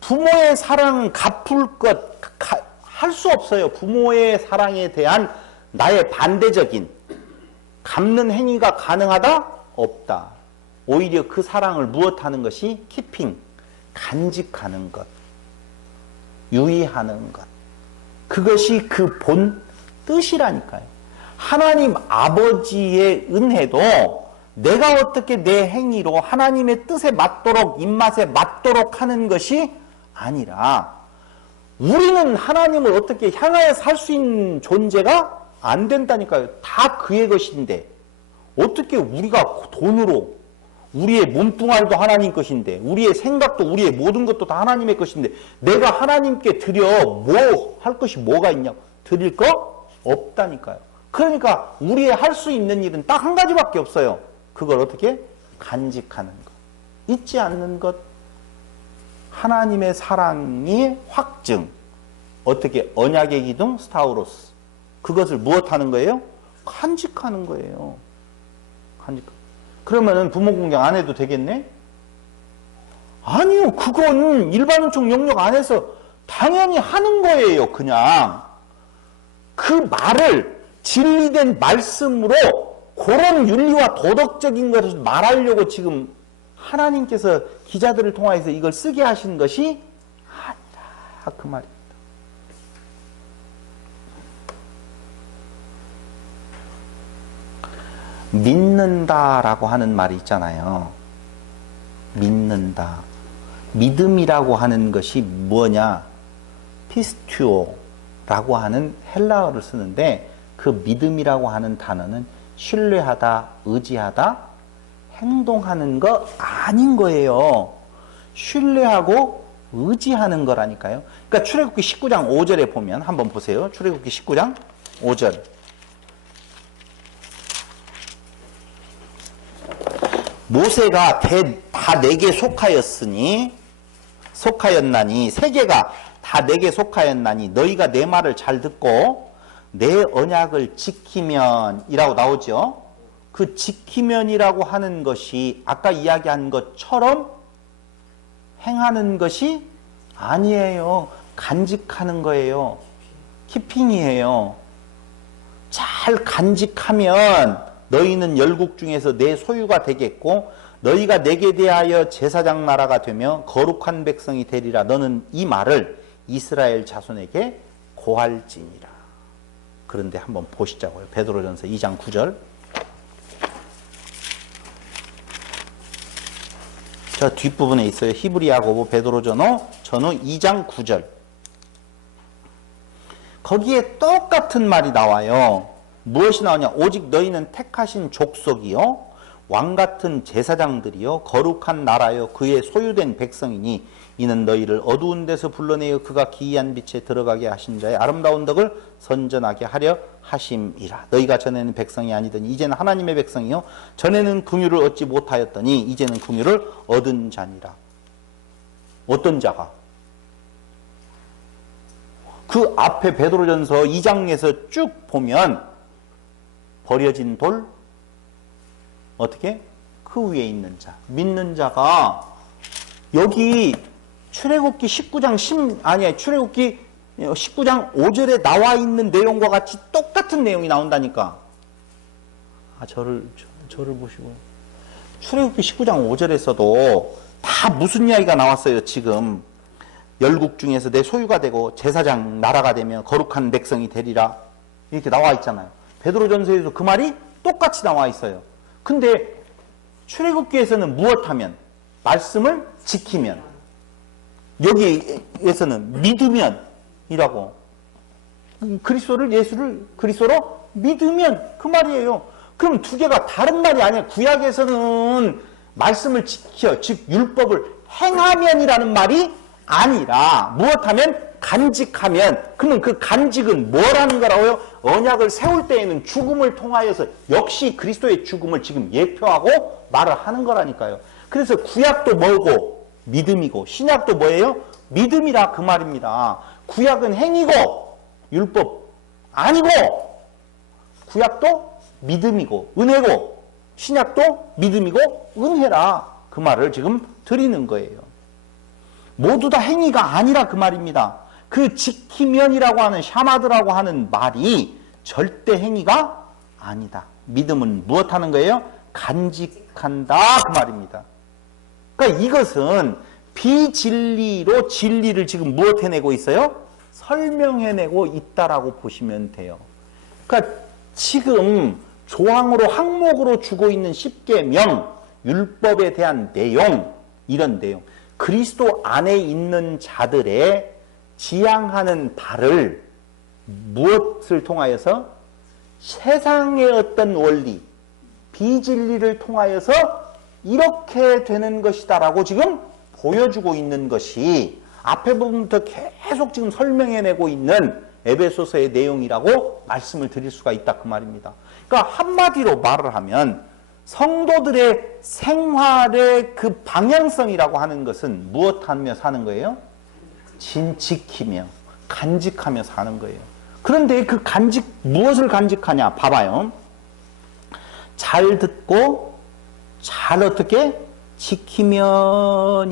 부모의 사랑은 갚을 것 할 수 없어요. 부모의 사랑에 대한 나의 반대적인 갚는 행위가 가능하다? 없다. 오히려 그 사랑을 무엇하는 것이? 키핑, 간직하는 것, 유의하는 것. 그것이 그 본 뜻이라니까요. 하나님 아버지의 은혜도 내가 어떻게 내 행위로 하나님의 뜻에 맞도록, 입맛에 맞도록 하는 것이 아니라 우리는 하나님을 어떻게 향하여 살 수 있는 존재가 안 된다니까요. 다 그의 것인데 어떻게 우리가 돈으로 우리의 몸뚱아리도 하나님 것인데 우리의 생각도 우리의 모든 것도 다 하나님의 것인데 내가 하나님께 드려 뭐 할 것이 뭐가 있냐? 드릴 거 없다니까요. 그러니까 우리의 할 수 있는 일은 딱 한 가지밖에 없어요. 그걸 어떻게? 간직하는 것. 잊지 않는 것. 하나님의 사랑의 확증. 어떻게? 언약의 기둥 스타우로스. 그것을 무엇하는 거예요? 간직하는 거예요. 그러면은 부모 공경 안 해도 되겠네? 아니요. 그건 일반은총 영역 안에서 당연히 하는 거예요. 그냥. 그 말을 진리된 말씀으로 그런 윤리와 도덕적인 것을 말하려고 지금 하나님께서 기자들을 통해서 이걸 쓰게 하신 것이 아니라 그 말입니다. 믿는다라고 하는 말이 있잖아요. 믿는다. 믿음이라고 하는 것이 뭐냐? 피스튜오라고 하는 헬라어를 쓰는데 그 믿음이라고 하는 단어는 신뢰하다, 의지하다, 행동하는 거 아닌 거예요. 신뢰하고 의지하는 거라니까요. 그러니까 출애굽기 19장 5절에 보면 한번 보세요. 출애굽기 19장 5절. 모세가 다 내게 속하였나니 세계가 다 내게 속하였나니 너희가 내 말을 잘 듣고 내 언약을 지키면 이라고 나오죠. 그 지키면이라고 하는 것이 아까 이야기한 것처럼 행하는 것이 아니에요. 간직하는 거예요. 키핑이에요. 잘 간직하면 너희는 열국 중에서 내 소유가 되겠고 너희가 내게 대하여 제사장 나라가 되며 거룩한 백성이 되리라. 너는 이 말을 이스라엘 자손에게 고할지니라. 그런데 한번 보시자고요. 베드로전서 2장 9절. 저 뒷부분에 있어요. 히브리 야고보 베드로전서 전후 2장 9절. 거기에 똑같은 말이 나와요. 무엇이 나오냐? 오직 너희는 택하신 족속이요 왕같은 제사장들이요 거룩한 나라요 그의 소유된 백성이니 이는 너희를 어두운 데서 불러내어 그가 기이한 빛에 들어가게 하신 자의 아름다운 덕을 선전하게 하려 하심이라. 너희가 전에는 백성이 아니더니 이제는 하나님의 백성이요 전에는 긍휼을 얻지 못하였더니 이제는 긍휼을 얻은 자니라. 어떤 자가? 그 앞에 베드로전서 2장에서 쭉 보면 버려진 돌, 어떻게? 그 위에 있는 자, 믿는 자가 여기 출애굽기 19장 출애굽기 19장 5절에 나와 있는 내용과 같이 똑같은 내용이 나온다니까. 저를 보시고. 출애굽기 19장 5절에서도 다 무슨 이야기가 나왔어요, 지금. 열국 중에서 내 소유가 되고 제사장 나라가 되면 거룩한 백성이 되리라. 이렇게 나와 있잖아요. 베드로전서에도 그 말이 똑같이 나와 있어요. 근데 출애굽기에서는 무엇하면? 말씀을 지키면. 여기에서는 믿으면이라고. 예수를 그리스도로 믿으면 그 말이에요. 그럼 두 개가 다른 말이 아니에요. 구약에서는 말씀을 지켜, 즉 율법을 행하면이라는 말이 아니라 무엇하면? 간직하면. 그러면 그 간직은 뭐라는 거라고요? 언약을 세울 때에는 죽음을 통하여서 역시 그리스도의 죽음을 지금 예표하고 말을 하는 거라니까요. 그래서 구약도 뭐고? 믿음이고 신약도 뭐예요? 믿음이라 그 말입니다. 구약은 행위고 율법 아니고 구약도 믿음이고 은혜고 신약도 믿음이고 은혜라 그 말을 지금 드리는 거예요. 모두 다 행위가 아니라 그 말입니다. 그 지키면이라고 하는 샤마드라고 하는 말이 절대 행위가 아니다. 믿음은 무엇하는 거예요? 간직한다 그 말입니다. 그러니까 이것은 비진리로 진리를 지금 무엇 해내고 있어요? 설명해내고 있다라고 보시면 돼요. 그러니까 지금 조항으로 항목으로 주고 있는 십계명, 율법에 대한 내용, 이런 내용, 그리스도 안에 있는 자들의 지향하는 바를 무엇을 통하여서? 세상의 어떤 원리, 비진리를 통하여서 이렇게 되는 것이다라고 지금 보여주고 있는 것이 앞에 부분부터 계속 지금 설명해내고 있는 에베소서의 내용이라고 말씀을 드릴 수가 있다 그 말입니다. 그러니까 한마디로 말을 하면 성도들의 생활의 그 방향성이라고 하는 것은 무엇하며 사는 거예요? 지키며 간직하며 사는 거예요. 그런데 그 무엇을 간직하냐? 봐봐요. 잘 듣고 잘 어떻게 지키면이라고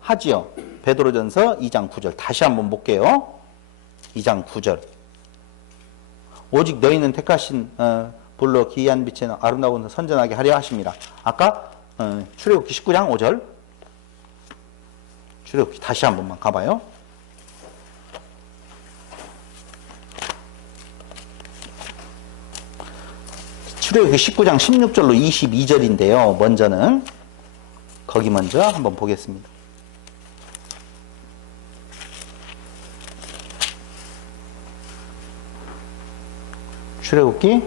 하지요. 베드로전서 2장 9절 다시 한번 볼게요. 2장 9절 오직 너희는 택하신 불러 기이한 빛에 아름다운 선전하게 하려 하십니다. 아까 출애굽기 19장 5절 출애굽기 다시 한 번만 가봐요. 출애굽기 19장 16절로 22절인데요. 먼저는 거기 먼저 한번 보겠습니다. 출애굽기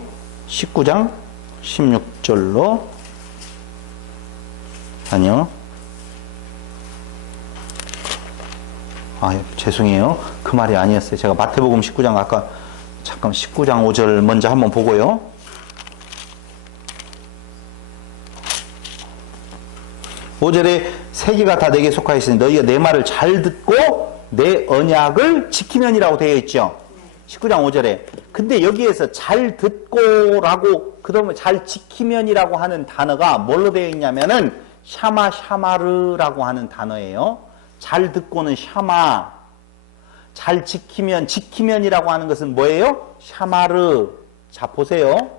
19장 16절로 아니요. 죄송해요. 그 말이 아니었어요. 제가 마태복음 19장 아까 잠깐 19장 5절 먼저 한번 보고요. 5절에 세계가 다 내게 속하였으니 너희가 내 말을 잘 듣고 내 언약을 지키면이라고 되어 있죠. 19장 5절에. 근데 여기에서 잘 듣고라고 그러면 잘 지키면이라고 하는 단어가 뭘로 되어 있냐면은 샤마르라고 하는 단어예요. 잘 듣고는 샤마, 잘 지키면이라고 하는 것은 뭐예요? 샤마르. 자 보세요.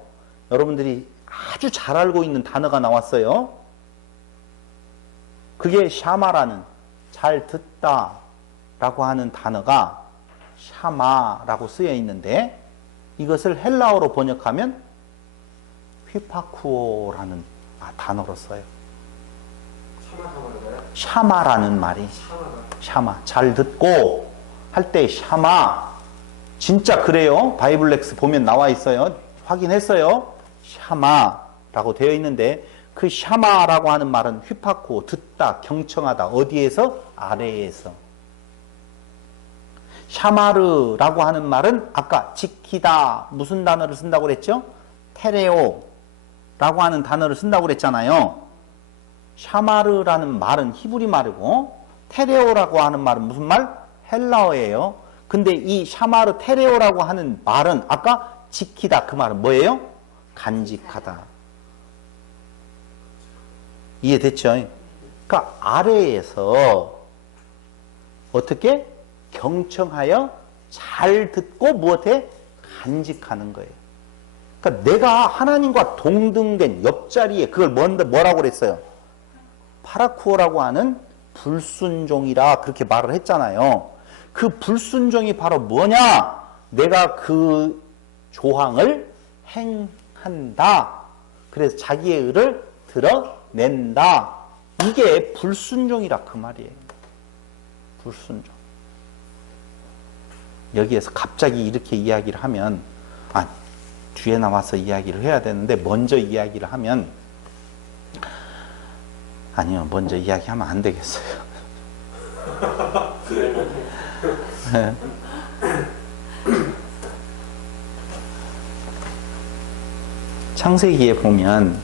여러분들이 아주 잘 알고 있는 단어가 나왔어요. 그게 샤마라는 잘 듣다, 라고 하는 단어가 샤마라고 쓰여 있는데 이것을 헬라어로 번역하면 휘파쿠오라는 단어로 써요. 샤마라는 말이 샤마 잘 듣고 할 때 샤마 진짜 그래요. 바이블렉스 보면 나와 있어요. 확인했어요. 샤마라고 되어 있는데 그 샤마라고 하는 말은 휘파쿠오 듣다 경청하다 어디에서? 아래에서. 샤마르라고 하는 말은 아까 지키다 무슨 단어를 쓴다고 그랬죠? 테레오라고 하는 단어를 쓴다고 그랬잖아요. 샤마르라는 말은 히브리 말이고 테레오라고 하는 말은 무슨 말? 헬라어예요. 근데 이 샤마르 테레오라고 하는 말은 아까 지키다 그 말은 뭐예요? 간직하다. 이해됐죠? 그러니까 아래에서 어떻게? 경청하여 잘 듣고 무엇해? 간직하는 거예요. 그러니까 내가 하나님과 동등된 옆자리에 그걸 뭐라고 그랬어요? 파라쿠오라고 하는 불순종이라 그렇게 말을 했잖아요. 그 불순종이 바로 뭐냐? 내가 그 조항을 행한다. 그래서 자기의 의를 드러낸다. 이게 불순종이라 그 말이에요. 불순종. 여기에서 갑자기 이렇게 이야기를 하면 뒤에 나와서 이야기를 해야 되는데 먼저 이야기를 하면 아니요. 먼저 이야기하면 안 되겠어요. 네. 창세기에 보면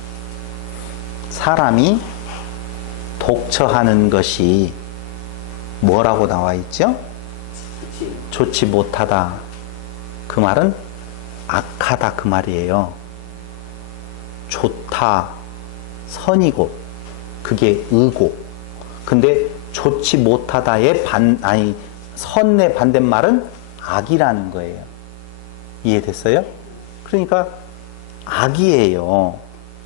사람이 독처하는 것이 뭐라고 나와 있죠? 좋지 못하다. 그 말은 악하다 그 말이에요. 좋다, 선이고 그게 의고. 근데 좋지 못하다의 선의 반대말은 악이라는 거예요. 이해됐어요? 그러니까 악이에요.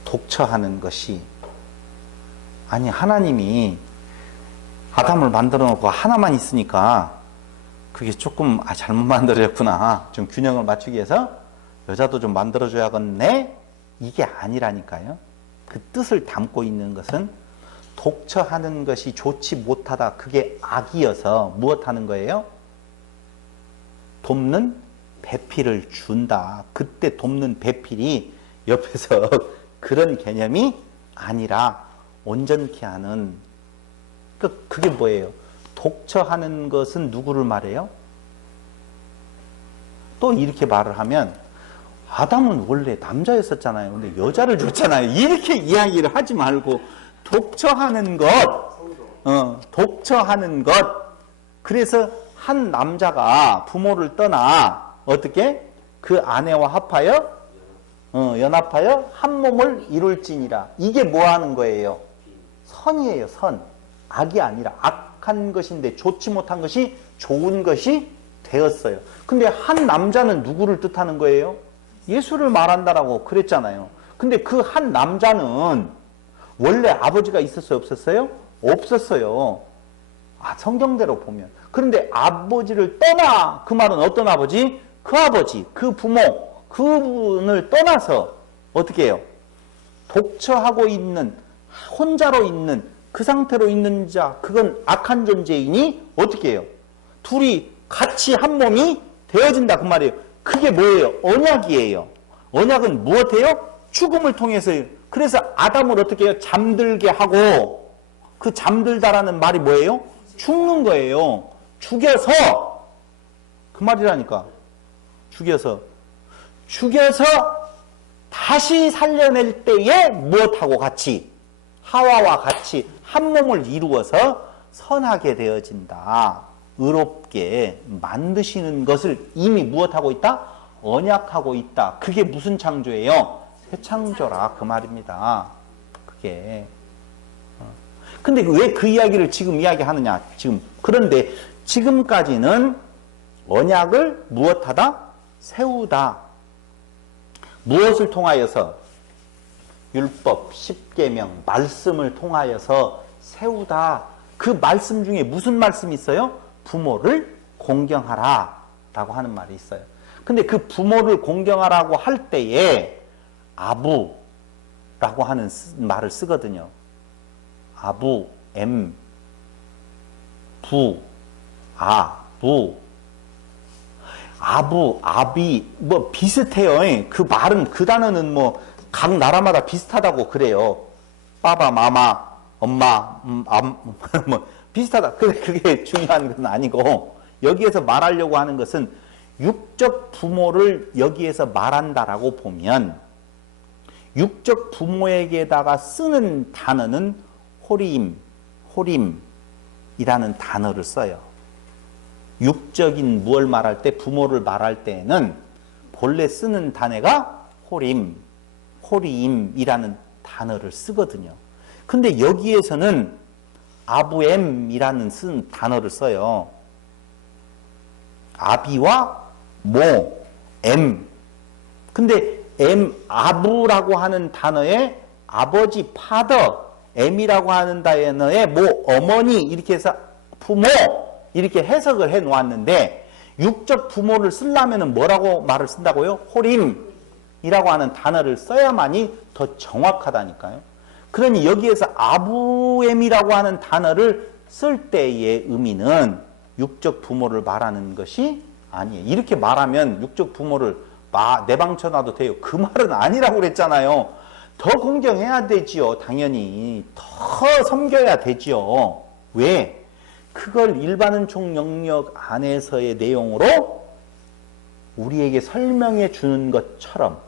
독처하는 것이. 아니 하나님이 아담을 만들어 놓고 하나만 있으니까 그게 조금 잘못 만들어졌구나. 좀 균형을 맞추기 위해서 여자도 좀 만들어줘야겠네. 이게 아니라니까요. 그 뜻을 담고 있는 것은 독처하는 것이 좋지 못하다. 그게 악이어서 무엇하는 거예요? 돕는 배필을 준다. 그때 돕는 배필이 옆에서 그런 개념이 아니라 온전케 하는. 그게 뭐예요? 독처하는 것은 누구를 말해요? 또 이렇게 말을 하면 아담은 원래 남자였었잖아요. 근데 여자를 줬잖아요. 이렇게 이야기를 하지 말고 독처하는 것, 독처하는 것. 그래서 한 남자가 부모를 떠나 어떻게 그 아내와 합하여 연합하여 한 몸을 이룰지니라. 이게 뭐 하는 거예요? 선이에요. 선. 악이 아니라 악한 것인데 좋지 못한 것이 좋은 것이 되었어요. 근데 한 남자는 누구를 뜻하는 거예요? 예수를 말한다라고 그랬잖아요. 근데 그 한 남자는 원래 아버지가 있었어요? 없었어요? 없었어요. 성경대로 보면. 그런데 아버지를 떠나. 그 말은 어떤 아버지? 그 아버지, 그 부모, 그분을 떠나서 어떻게 해요? 독처하고 있는, 혼자로 있는, 그 상태로 있는 자, 그건 악한 존재이니 어떻게 해요? 둘이 같이 한 몸이 되어진다 그 말이에요. 그게 뭐예요? 언약이에요. 언약은 무엇이에요? 죽음을 통해서요. 그래서 아담을 어떻게 해요? 잠들게 하고, 그 잠들다라는 말이 뭐예요? 죽는 거예요. 죽여서, 그 말이라니까. 죽여서 다시 살려낼 때에 무엇하고 같이? 하와와 같이 한 몸을 이루어서 선하게 되어진다. 의롭게 만드시는 것을 이미 무엇하고 있다? 언약하고 있다. 그게 무슨 창조예요? 새 창조라 그 말입니다. 그게. 근데 왜 그 이야기를 지금 이야기하느냐? 지금. 그런데 지금까지는 언약을 무엇하다? 세우다. 무엇을 통하여서? 율법, 십계명, 말씀을 통하여서 세우다. 그 말씀 중에 무슨 말씀이 있어요? 부모를 공경하라 라고 하는 말이 있어요. 근데 그 부모를 공경하라고 할 때에 아부라고 하는 말을 쓰거든요. 아부, 부, 아부, 아비, 뭐 비슷해요. 그 말은, 그 단어는 뭐 각 나라마다 비슷하다고 그래요. 빠바, 마마, 엄마, 뭐 비슷하다. 그게 중요한 건 아니고, 여기에서 말하려고 하는 것은 육적 부모를 여기에서 말한다라고 보면, 육적 부모에게다가 쓰는 단어는 호림이라는 단어를 써요. 육적인 무엇을 말할 때, 부모를 말할 때에는 본래 쓰는 단어가 호림이라는 단어를 쓰거든요. 근데 여기에서는 아부엠이라는 쓴 단어를 써요. 아비와 모, 근데 아부라고 하는 단어에 아버지, 파더, M이라고 하는 단어에 뭐 어머니 이렇게 해서 부모 이렇게 해석을 해 놓았는데 육적 부모를 쓰려면 뭐라고 말을 쓴다고요? 호림이라고 하는 단어를 써야만이 더 정확하다니까요. 그러니 여기에서 아부엠이라고 하는 단어를 쓸 때의 의미는 육적 부모를 말하는 것이 아니에요. 이렇게 말하면 육적 부모를 내방쳐놔도 돼요. 그 말은 아니라고 그랬잖아요. 더 공경해야 되지요. 당연히 더 섬겨야 되지요. 왜? 그걸 일반은총 영역 안에서의 내용으로 우리에게 설명해 주는 것처럼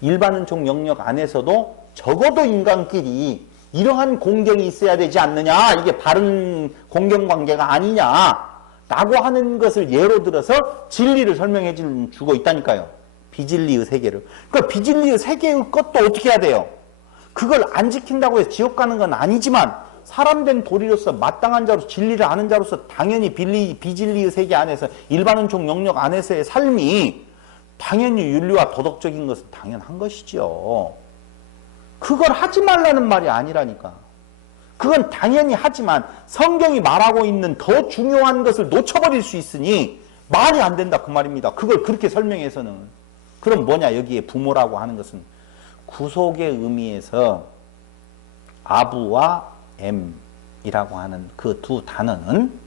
일반은총 영역 안에서도 적어도 인간끼리 이러한 공경이 있어야 되지 않느냐, 이게 바른 공경관계가 아니냐 라고 하는 것을 예로 들어서 진리를 설명해 주고 있다니까요. 비진리의 세계를. 그러니까 비진리의 세계의 것도 어떻게 해야 돼요? 그걸 안 지킨다고 해서 지옥 가는 건 아니지만 사람된 도리로서 마땅한 자로서 진리를 아는 자로서 당연히 비진리의 세계 안에서 일반은총 영역 안에서의 삶이 당연히 윤리와 도덕적인 것은 당연한 것이죠. 그걸 하지 말라는 말이 아니라니까. 그건 당연히 하지만 성경이 말하고 있는 더 중요한 것을 놓쳐버릴 수 있으니 말이 안 된다 그 말입니다. 그걸 그렇게 설명해서는. 그럼 뭐냐, 여기에 부모라고 하는 것은 구속의 의미에서 아부와 M이라고 하는 그 두 단어는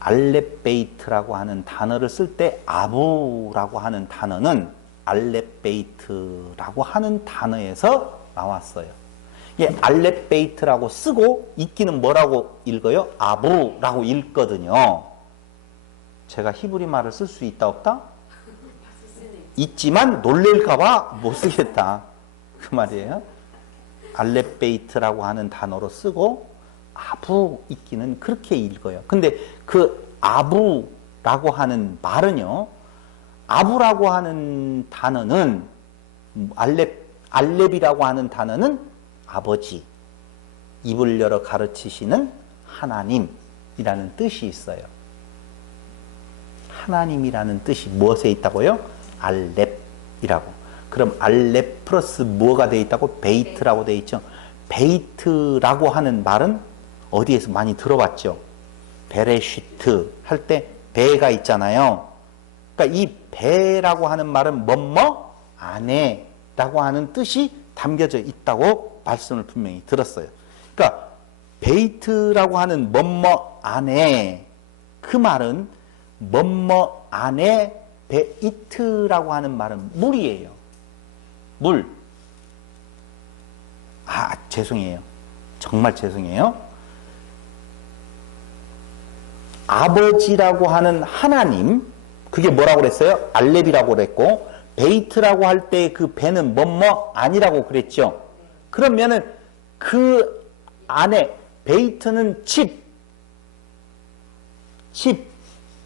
알렙베이트라고 하는 단어를 쓸 때 아부라고 하는 단어는 알렙베이트라고 하는 단어에서 나왔어요. 예, 알렙베이트라고 쓰고 읽기는 뭐라고 읽어요? 아부라고 읽거든요. 제가 히브리 말을 쓸 수 있다 없다? 있지만 놀랄까봐 못 쓰겠다 그 말이에요. 알렙베이트라고 하는 단어로 쓰고 아부 읽기는 그렇게 읽어요. 근데 그 아부라고 하는 말은요, 아부라고 하는 단어는 알렙이라고 하는 단어는 아버지, 입을 열어 가르치시는 하나님이라는 뜻이 있어요. 하나님이라는 뜻이 무엇에 있다고요? 알렙이라고. 그럼 알렙 플러스 뭐가 돼 있다고? 베이트라고 돼 있죠. 베이트라고 하는 말은 어디에서 많이 들어봤죠? 베레시트 할 때 배가 있잖아요. 그러니까 이 배라고 하는 말은 뭐뭐 안에라고 하는 뜻이 담겨져 있다고 말씀을 분명히 들었어요. 그러니까 베이트라고 하는 뭐뭐 안에, 그 말은 뭐뭐 안에 베이트라고 하는 말은 물이에요. 물. 죄송해요. 정말 죄송해요. 아버지라고 하는 하나님, 그게 뭐라고 그랬어요? 알렙이라고 그랬고, 베이트라고 할 때 그 배는 뭐뭐 아니라고 그랬죠. 그러면은 그 안에 베이트는 집,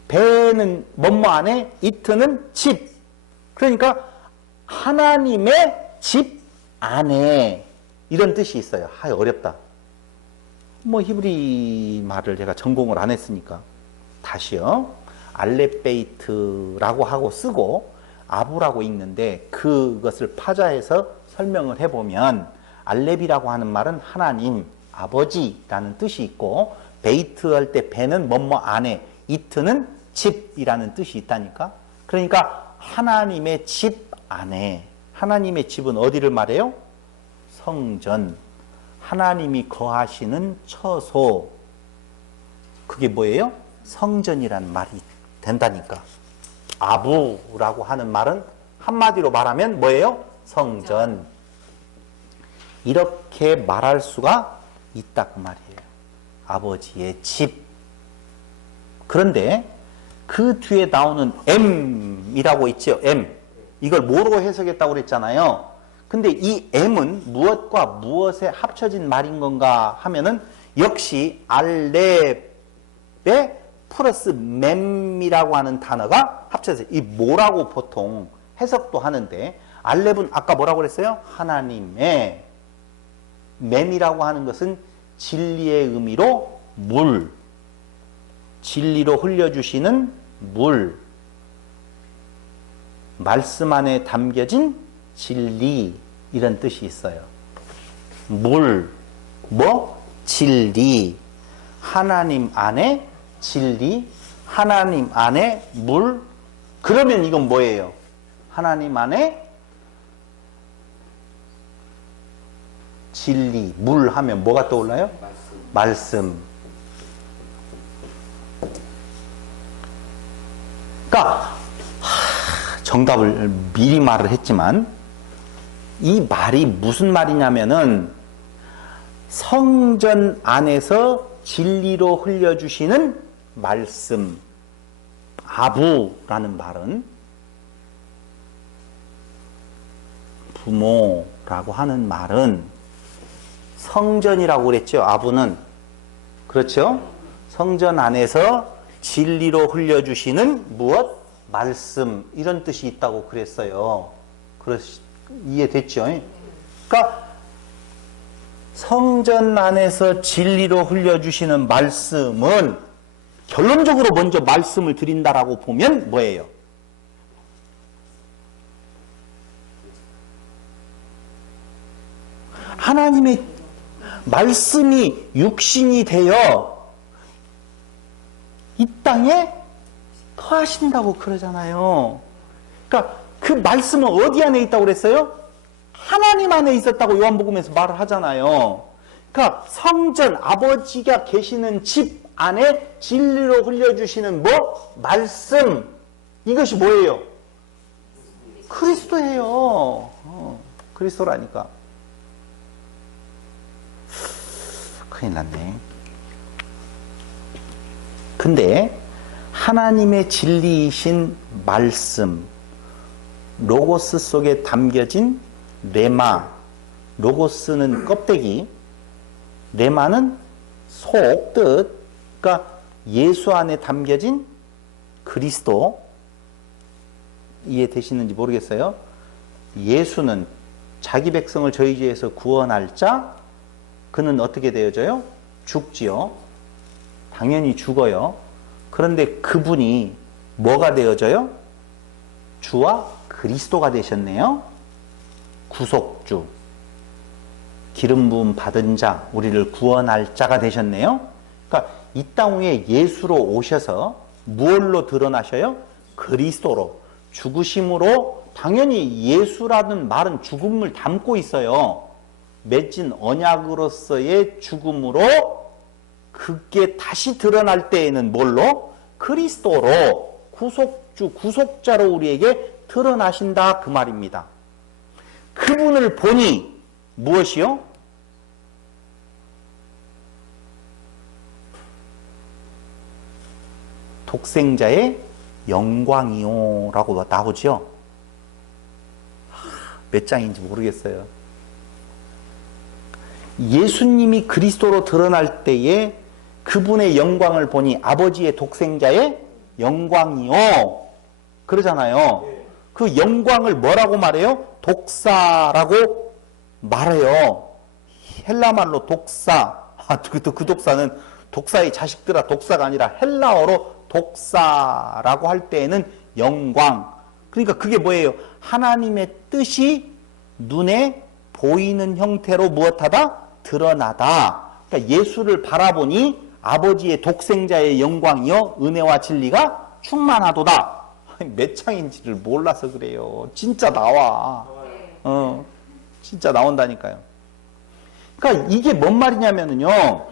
배는 뭐뭐 안에, 이트는 집. 그러니까 하나님의 집 안에, 이런 뜻이 있어요. 어렵다. 뭐 히브리 말을 제가 전공을 안 했으니까 다시요. 알렙베이트라고 하고 쓰고 아부라고 읽는데 그것을 파자해서 설명을 해보면 알렙이라고 하는 말은 하나님, 아버지라는 뜻이 있고, 베이트 할 때 배는 뭐뭐 안에, 이트는 집이라는 뜻이 있다니까. 그러니까 하나님의 집 안에, 하나님의 집은 어디를 말해요? 성전, 하나님이 거하시는 처소, 그게 뭐예요? 성전이라는 말이 된다니까. 아부라고 하는 말은 한마디로 말하면 뭐예요? 성전. 이렇게 말할 수가 있다 그 말이에요. 아버지의 집. 그런데 그 뒤에 나오는 M이라고 있죠. M. 이걸 뭐로 해석했다고 그랬잖아요. 근데 이 M은 무엇과 무엇에 합쳐진 말인 건가 하면은 역시 알렙에 플러스 맴이라고 하는 단어가 합쳐서 이 뭐라고 보통 해석도 하는데, 알렙은 아까 뭐라고 그랬어요? 하나님의, 맴이라고 하는 것은 진리의 의미로 물, 진리로 흘려주시는 물, 말씀 안에 담겨진 진리, 이런 뜻이 있어요. 물, 뭐? 진리, 하나님 안에 진리, 하나님 안에 물. 그러면 이건 뭐예요? 하나님 안에 진리, 물 하면 뭐가 떠올라요? 말씀. 그러니까 정답을 미리 말을 했지만 이 말이 무슨 말이냐면은 성전 안에서 진리로 흘려주시는 말씀, 아부라는 말은 부모라고 하는 말은 성전이라고 그랬죠. 아부는. 그렇죠? 성전 안에서 진리로 흘려주시는 무엇? 말씀. 이런 뜻이 있다고 그랬어요. 이해됐죠? 그러니까 성전 안에서 진리로 흘려주시는 말씀은 결론적으로 먼저 말씀을 드린다라고 보면 뭐예요? 하나님의 말씀이 육신이 되어 이 땅에 거하신다고 그러잖아요. 그러니까 그 말씀은 어디 안에 있다고 그랬어요? 하나님 안에 있었다고 요한복음에서 말을 하잖아요. 그러니까 성전, 아버지가 계시는 집 안에 진리로 흘려주시는 뭐? 말씀. 이것이 뭐예요? 그리스도예요. 그리스도라니까. 큰일 났네. 근데 하나님의 진리이신 말씀, 로고스 속에 담겨진 레마, 로고스는 껍데기, 레마는 속, 뜻, 그러니까 예수 안에 담겨진 그리스도, 이해되시는지 모르겠어요. 예수는 자기 백성을 저희 죄에서 구원할 자, 그는 어떻게 되어져요? 죽지요. 당연히 죽어요. 그런데 그분이 뭐가 되어져요? 주와 그리스도가 되셨네요. 구속주, 기름 부음 받은 자, 우리를 구원할 자가 되셨네요. 그러니까 이 땅 위에 예수로 오셔서 무엇로 드러나셔요? 그리스도로, 죽으심으로. 당연히 예수라는 말은 죽음을 담고 있어요. 맺은 언약으로서의 죽음으로 그게 다시 드러날 때에는 뭘로? 그리스도로, 구속주, 구속자로 우리에게 드러나신다 그 말입니다. 그분을 보니 무엇이요? 독생자의 영광이요 라고 나오죠. 몇 장인지 모르겠어요. 예수님이 그리스도로 드러날 때에 그분의 영광을 보니 아버지의 독생자의 영광이요 그러잖아요. 그 영광을 뭐라고 말해요? 독사라고 말해요. 헬라말로 독사. 그 독사는 독사의 자식들아, 독사가 아니라 헬라어로 독사라고 할 때에는 영광. 그러니까 그게 뭐예요? 하나님의 뜻이 눈에 보이는 형태로 무엇하다? 드러나다. 그러니까 예수를 바라보니 아버지의 독생자의 영광이요 은혜와 진리가 충만하도다. 몇 창인지를 몰라서 그래요. 진짜 나와. 진짜 나온다니까요. 그러니까 이게 뭔 말이냐면요.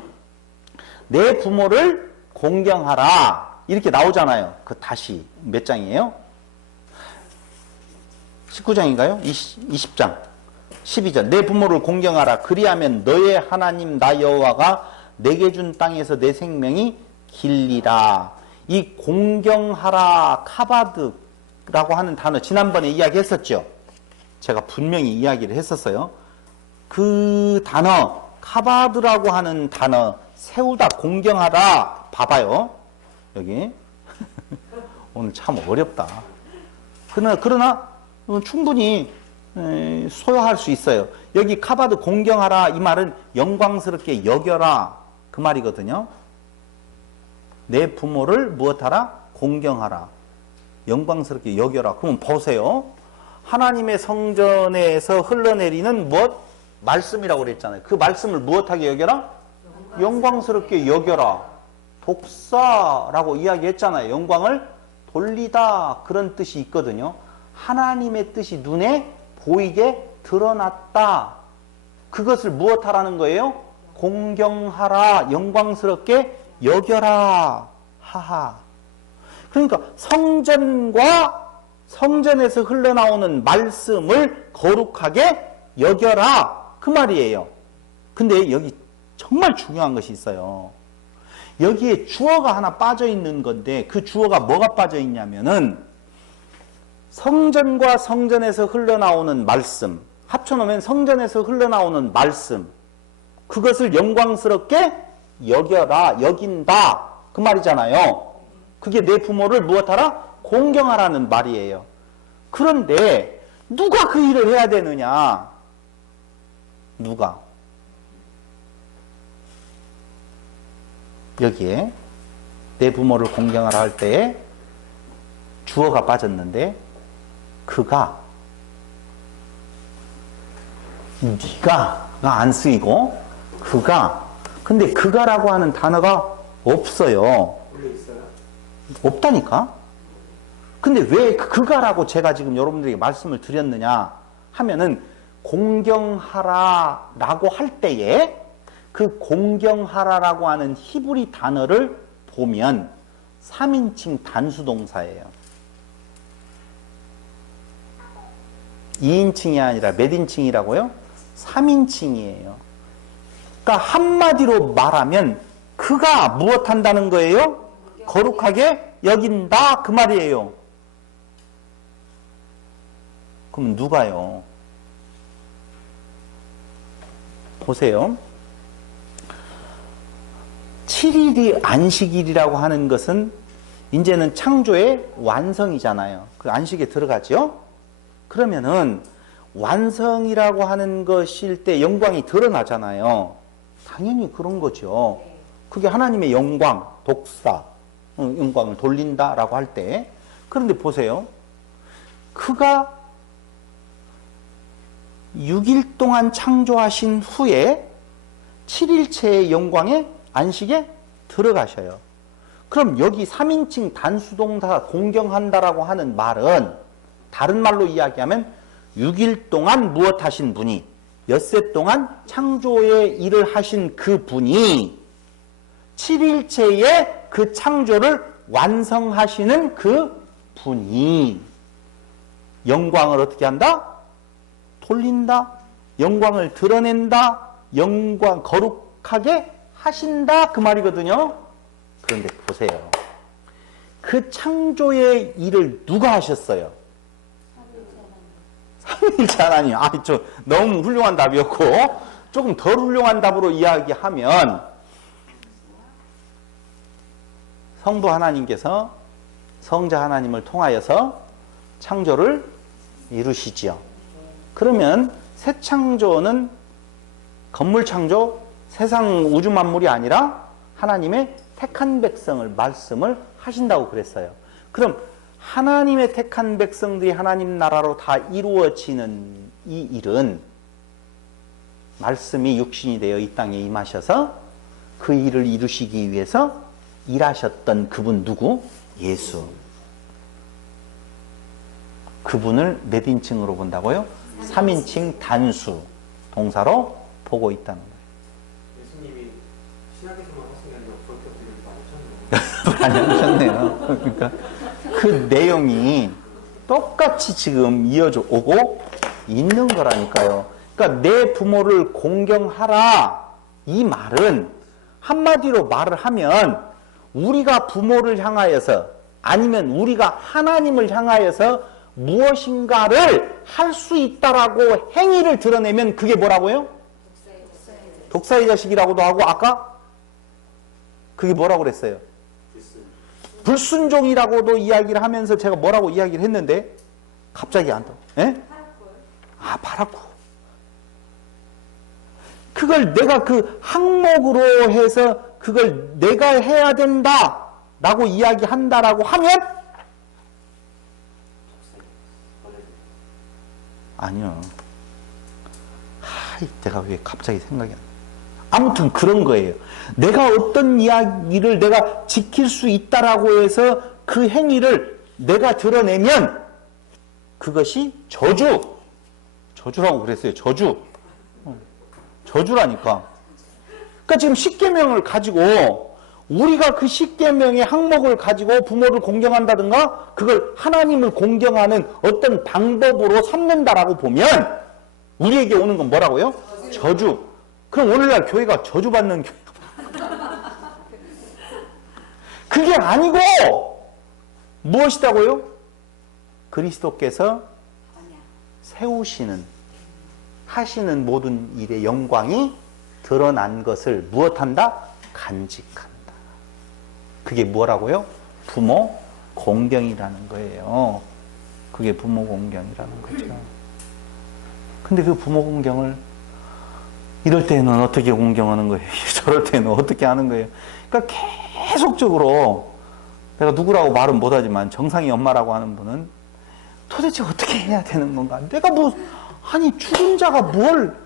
내 부모를 공경하라. 이렇게 나오잖아요. 그 다시 몇 장이에요? 19장인가요? 20장. 12절. 내 부모를 공경하라. 그리하면 너의 하나님 나 여호와가 내게 준 땅에서 내 생명이 길리라. 이 공경하라 카바드라고 하는 단어 지난번에 이야기했었죠. 제가 분명히 이야기를 했었어요. 그 단어 카바드라고 하는 단어 세우다 공경하라 봐봐요. 여기 오늘 참 어렵다. 그러나 충분히 소화할 수 있어요. 여기 카바드 공경하라 이 말은 영광스럽게 여겨라 그 말이거든요. 내 부모를 무엇하라? 공경하라. 영광스럽게 여겨라. 그럼 보세요. 하나님의 성전에서 흘러내리는 무엇? 말씀이라고 그랬잖아요. 그 말씀을 무엇하게 여겨라? 영광스럽게 여겨라. 독사라고 이야기했잖아요. 영광을 돌리다 그런 뜻이 있거든요. 하나님의 뜻이 눈에 보이게 드러났다. 그것을 무엇하라는 거예요? 공경하라. 영광스럽게 여겨라. 하하. 그러니까 성전에서 흘러나오는 말씀을 거룩하게 여겨라. 그 말이에요. 근데 여기 정말 중요한 것이 있어요. 여기에 주어가 하나 빠져 있는 건데 그 주어가 뭐가 빠져 있냐면은 성전과 성전에서 흘러나오는 말씀, 합쳐놓으면 성전에서 흘러나오는 말씀, 그것을 영광스럽게 여겨라, 여긴다 그 말이잖아요. 그게 내 부모를 무엇하라? 공경하라는 말이에요. 그런데 누가 그 일을 해야 되느냐? 누가? 여기에 내 부모를 공경하라 할 때에 주어가 빠졌는데 그가, 네가가 안 쓰이고 그가, 근데 그가라고 하는 단어가 없어요. 없다니까? 근데 왜 그가라고 제가 지금 여러분들에게 말씀을 드렸느냐 하면은 공경하라라고 할 때에 그 공경하라라고 하는 히브리 단어를 보면 3인칭 단수동사예요. 2인칭이 아니라 몇 인칭이라고요? 3인칭이에요. 그러니까 한마디로 말하면 그가 무엇한다는 거예요? 거룩하게 여긴다 그 말이에요. 그럼 누가요? 보세요. 7일이 안식일이라고 하는 것은 이제는 창조의 완성이잖아요. 그 안식에 들어가죠. 그러면은 완성이라고 하는 것일 때 영광이 드러나잖아요. 당연히 그런 거죠. 그게 하나님의 영광, 독사, 영광을 돌린다라고 할 때. 그런데 보세요. 그가 6일 동안 창조하신 후에 7일체의 영광에 안식에 들어가셔요. 그럼 여기 3인칭 단수동사 공경한다라고 하는 말은 다른 말로 이야기하면 6일 동안 무엇 하신 분이, 엿새 동안 창조의 일을 하신 그 분이 7일째에 그 창조를 완성하시는 그 분이 영광을 어떻게 한다? 돌린다. 영광을 드러낸다. 영광 거룩하게 하신다 그 말이거든요. 그런데 보세요. 그 창조의 일을 누가 하셨어요? 삼위일체 하나님. 저 너무 훌륭한 답이었고 조금 덜 훌륭한 답으로 이야기하면 성부 하나님께서 성자 하나님을 통하여서 창조를 이루시지요. 그러면 새 창조는 건물 창조, 세상 우주 만물이 아니라 하나님의 택한 백성을 말씀을 하신다고 그랬어요. 그럼 하나님의 택한 백성들이 하나님 나라로 다 이루어지는 이 일은 말씀이 육신이 되어 이 땅에 임하셔서 그 일을 이루시기 위해서 일하셨던 그분 누구? 예수. 그분을 몇 인칭으로 본다고요? 3인칭 단수 동사로 보고 있다는 거예요. 예수님이 신약에서만 하신 게 아니라 그렇게 많이 하셨네요. 그러니까 그 내용이 똑같이 지금 이어져 오고 있는 거라니까요. 그러니까 내 부모를 공경하라 이 말은 한마디로 말을 하면 우리가 부모를 향하여서 아니면 우리가 하나님을 향하여서 무엇인가를 할 수 있다라고 행위를 드러내면 그게 뭐라고요? 독사의 자식이라고도 하고 아까 그게 뭐라고 그랬어요? 불순종이라고도 이야기를 하면서 제가 뭐라고 이야기를 했는데 갑자기 안 떠. 예? 바라고. 그걸 내가 그 항목으로 해서 그걸 내가 해야 된다 라고 이야기한다라고 하면 아니요. 내가 왜 갑자기 생각이 안 나. 아무튼 그런 거예요. 내가 어떤 이야기를 내가 지킬 수 있다라고 해서 그 행위를 내가 드러내면 그것이 저주라고 그랬어요. 저주라니까. 그러니까 지금 십계명을 가지고 우리가 그 십계명의 항목을 가지고 부모를 공경한다든가 그걸 하나님을 공경하는 어떤 방법으로 삼는다라고 보면 우리에게 오는 건 뭐라고요? 저주. 그럼 오늘날 교회가 저주받는 교회가 그게 아니고 무엇이다고요? 그리스도께서 세우시는 하시는 모든 일의 영광이 드러난 것을 무엇한다? 간직한다. 그게 뭐라고요? 부모 공경이라는 거예요. 그게 부모 공경이라는 거죠. 근데 그 부모 공경을 이럴 때는 어떻게 공경하는 거예요? 저럴 때는 어떻게 하는 거예요? 그러니까 계속적으로 내가 누구라고 말은 못하지만 정상이 엄마라고 하는 분은 도대체 어떻게 해야 되는 건가? 내가 아니 죽은 자가 뭘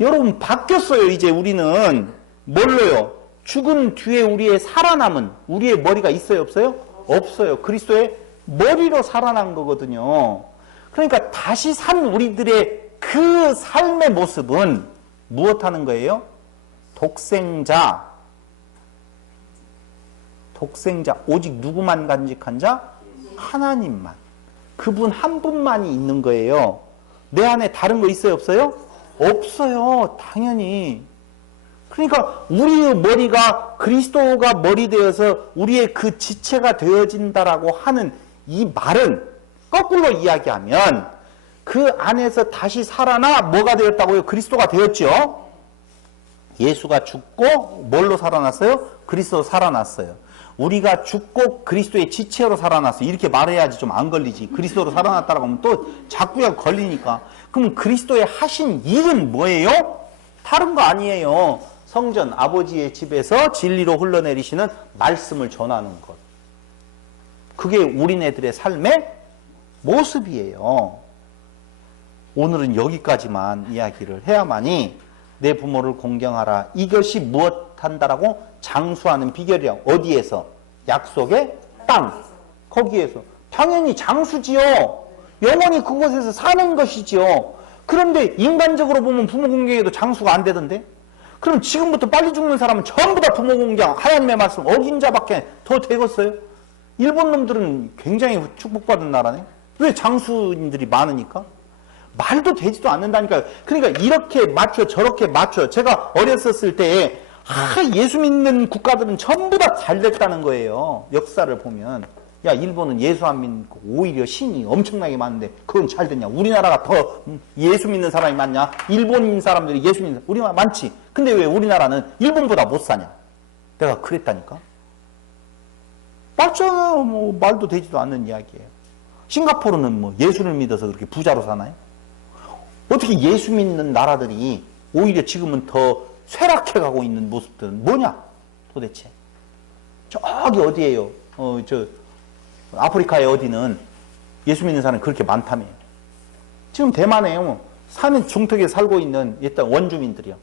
여러분 바뀌었어요. 이제 우리는 뭘로요? 죽은 뒤에 우리의 살아남은 우리의 머리가 있어요? 없어요? 없어요. 그리스도의 머리로 살아난 거거든요. 그러니까 다시 산 우리들의 그 삶의 모습은 무엇하는 거예요? 독생자, 오직 누구만 간직한 자? 하나님만. 그분 한 분만이 있는 거예요. 내 안에 다른 거 있어요? 없어요? 없어요. 당연히. 그러니까 우리의 머리가 그리스도가 머리 되어서 우리의 그 지체가 되어진다라고 하는 이 말은 거꾸로 이야기하면 그 안에서 다시 살아나 뭐가 되었다고요? 그리스도가 되었죠. 예수가 죽고 뭘로 살아났어요? 그리스도 살아났어요. 우리가 죽고 그리스도의 지체로 살아났어요. 이렇게 말해야지 좀 안 걸리지. 그리스도로 살아났다라고 하면 또 자꾸야 걸리니까. 그럼 그리스도의 하신 일은 뭐예요? 다른 거 아니에요. 성전 아버지의 집에서 진리로 흘러내리시는 말씀을 전하는 것. 그게 우리네들의 삶의 모습이에요. 오늘은 여기까지만 이야기를 해야만이 내 부모를 공경하라. 이것이 무엇한다라고? 장수하는 비결이야. 어디에서? 약속의 땅. 거기에서. 당연히 장수지요. 영원히 그곳에서 사는 것이지요. 그런데 인간적으로 보면 부모 공경에도 장수가 안 되던데? 그럼 지금부터 빨리 죽는 사람은 전부 다 부모 공경, 하나님의 말씀 어긴 자밖에 더 되겠어요? 일본 놈들은 굉장히 축복받은 나라네. 왜? 장수인들이 많으니까. 말도 되지도 않는다니까요. 그러니까 이렇게 맞춰 저렇게 맞춰. 제가 어렸었을 때 예수 믿는 국가들은 전부 다 잘 됐다는 거예요. 역사를 보면. 야, 일본은 예수 안 믿고 오히려 신이 엄청나게 많은데 그건 잘 됐냐? 우리나라가 더 예수 믿는 사람이 많냐? 일본인 사람들이 예수 믿는 사람, 우리나라 많지. 근데 왜 우리나라는 일본보다 못 사냐? 내가 그랬다니까. 맞잖아요. 말도 되지도 않는 이야기예요. 싱가포르는 예수를 믿어서 그렇게 부자로 사나요? 어떻게 예수 믿는 나라들이 오히려 지금은 더 쇠락해가고 있는 모습들은 뭐냐? 도대체. 저기 어디예요? 아프리카의 어디는 예수 믿는 사람이 그렇게 많다며. 지금 대만에요. 산 중턱에 살고 있는 일단 원주민들이요.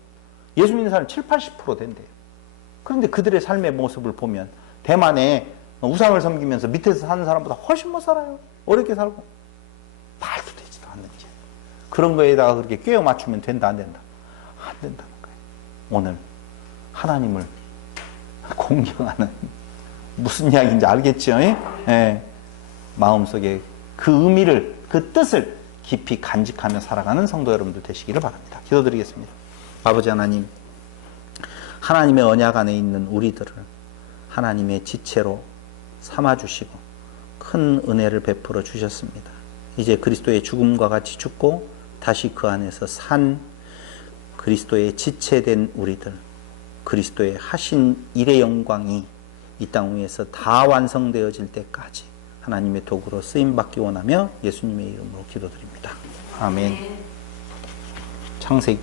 예수 믿는 사람이 70, 80% 된대요. 그런데 그들의 삶의 모습을 보면 대만에 우상을 섬기면서 밑에서 사는 사람보다 훨씬 못 살아요. 어렵게 살고. 말도 되지도 않는 짓. 그런 거에다가 그렇게 꿰어 맞추면 된다, 안 된다? 안 된다는 거예요. 오늘 하나님을 공경하는 무슨 이야기인지 알겠죠? 예. 마음속에 그 의미를, 그 뜻을 깊이 간직하며 살아가는 성도 여러분들 되시기를 바랍니다. 기도드리겠습니다. 아버지 하나님, 하나님의 언약 안에 있는 우리들을 하나님의 지체로 삼아주시고 큰 은혜를 베풀어 주셨습니다. 이제 그리스도의 죽음과 같이 죽고 다시 그 안에서 산 그리스도의 지체된 우리들, 그리스도의 하신 일의 영광이 이 땅 위에서 다 완성되어질 때까지 하나님의 도구로 쓰임받기 원하며 예수님의 이름으로 기도드립니다. 아멘. 창세기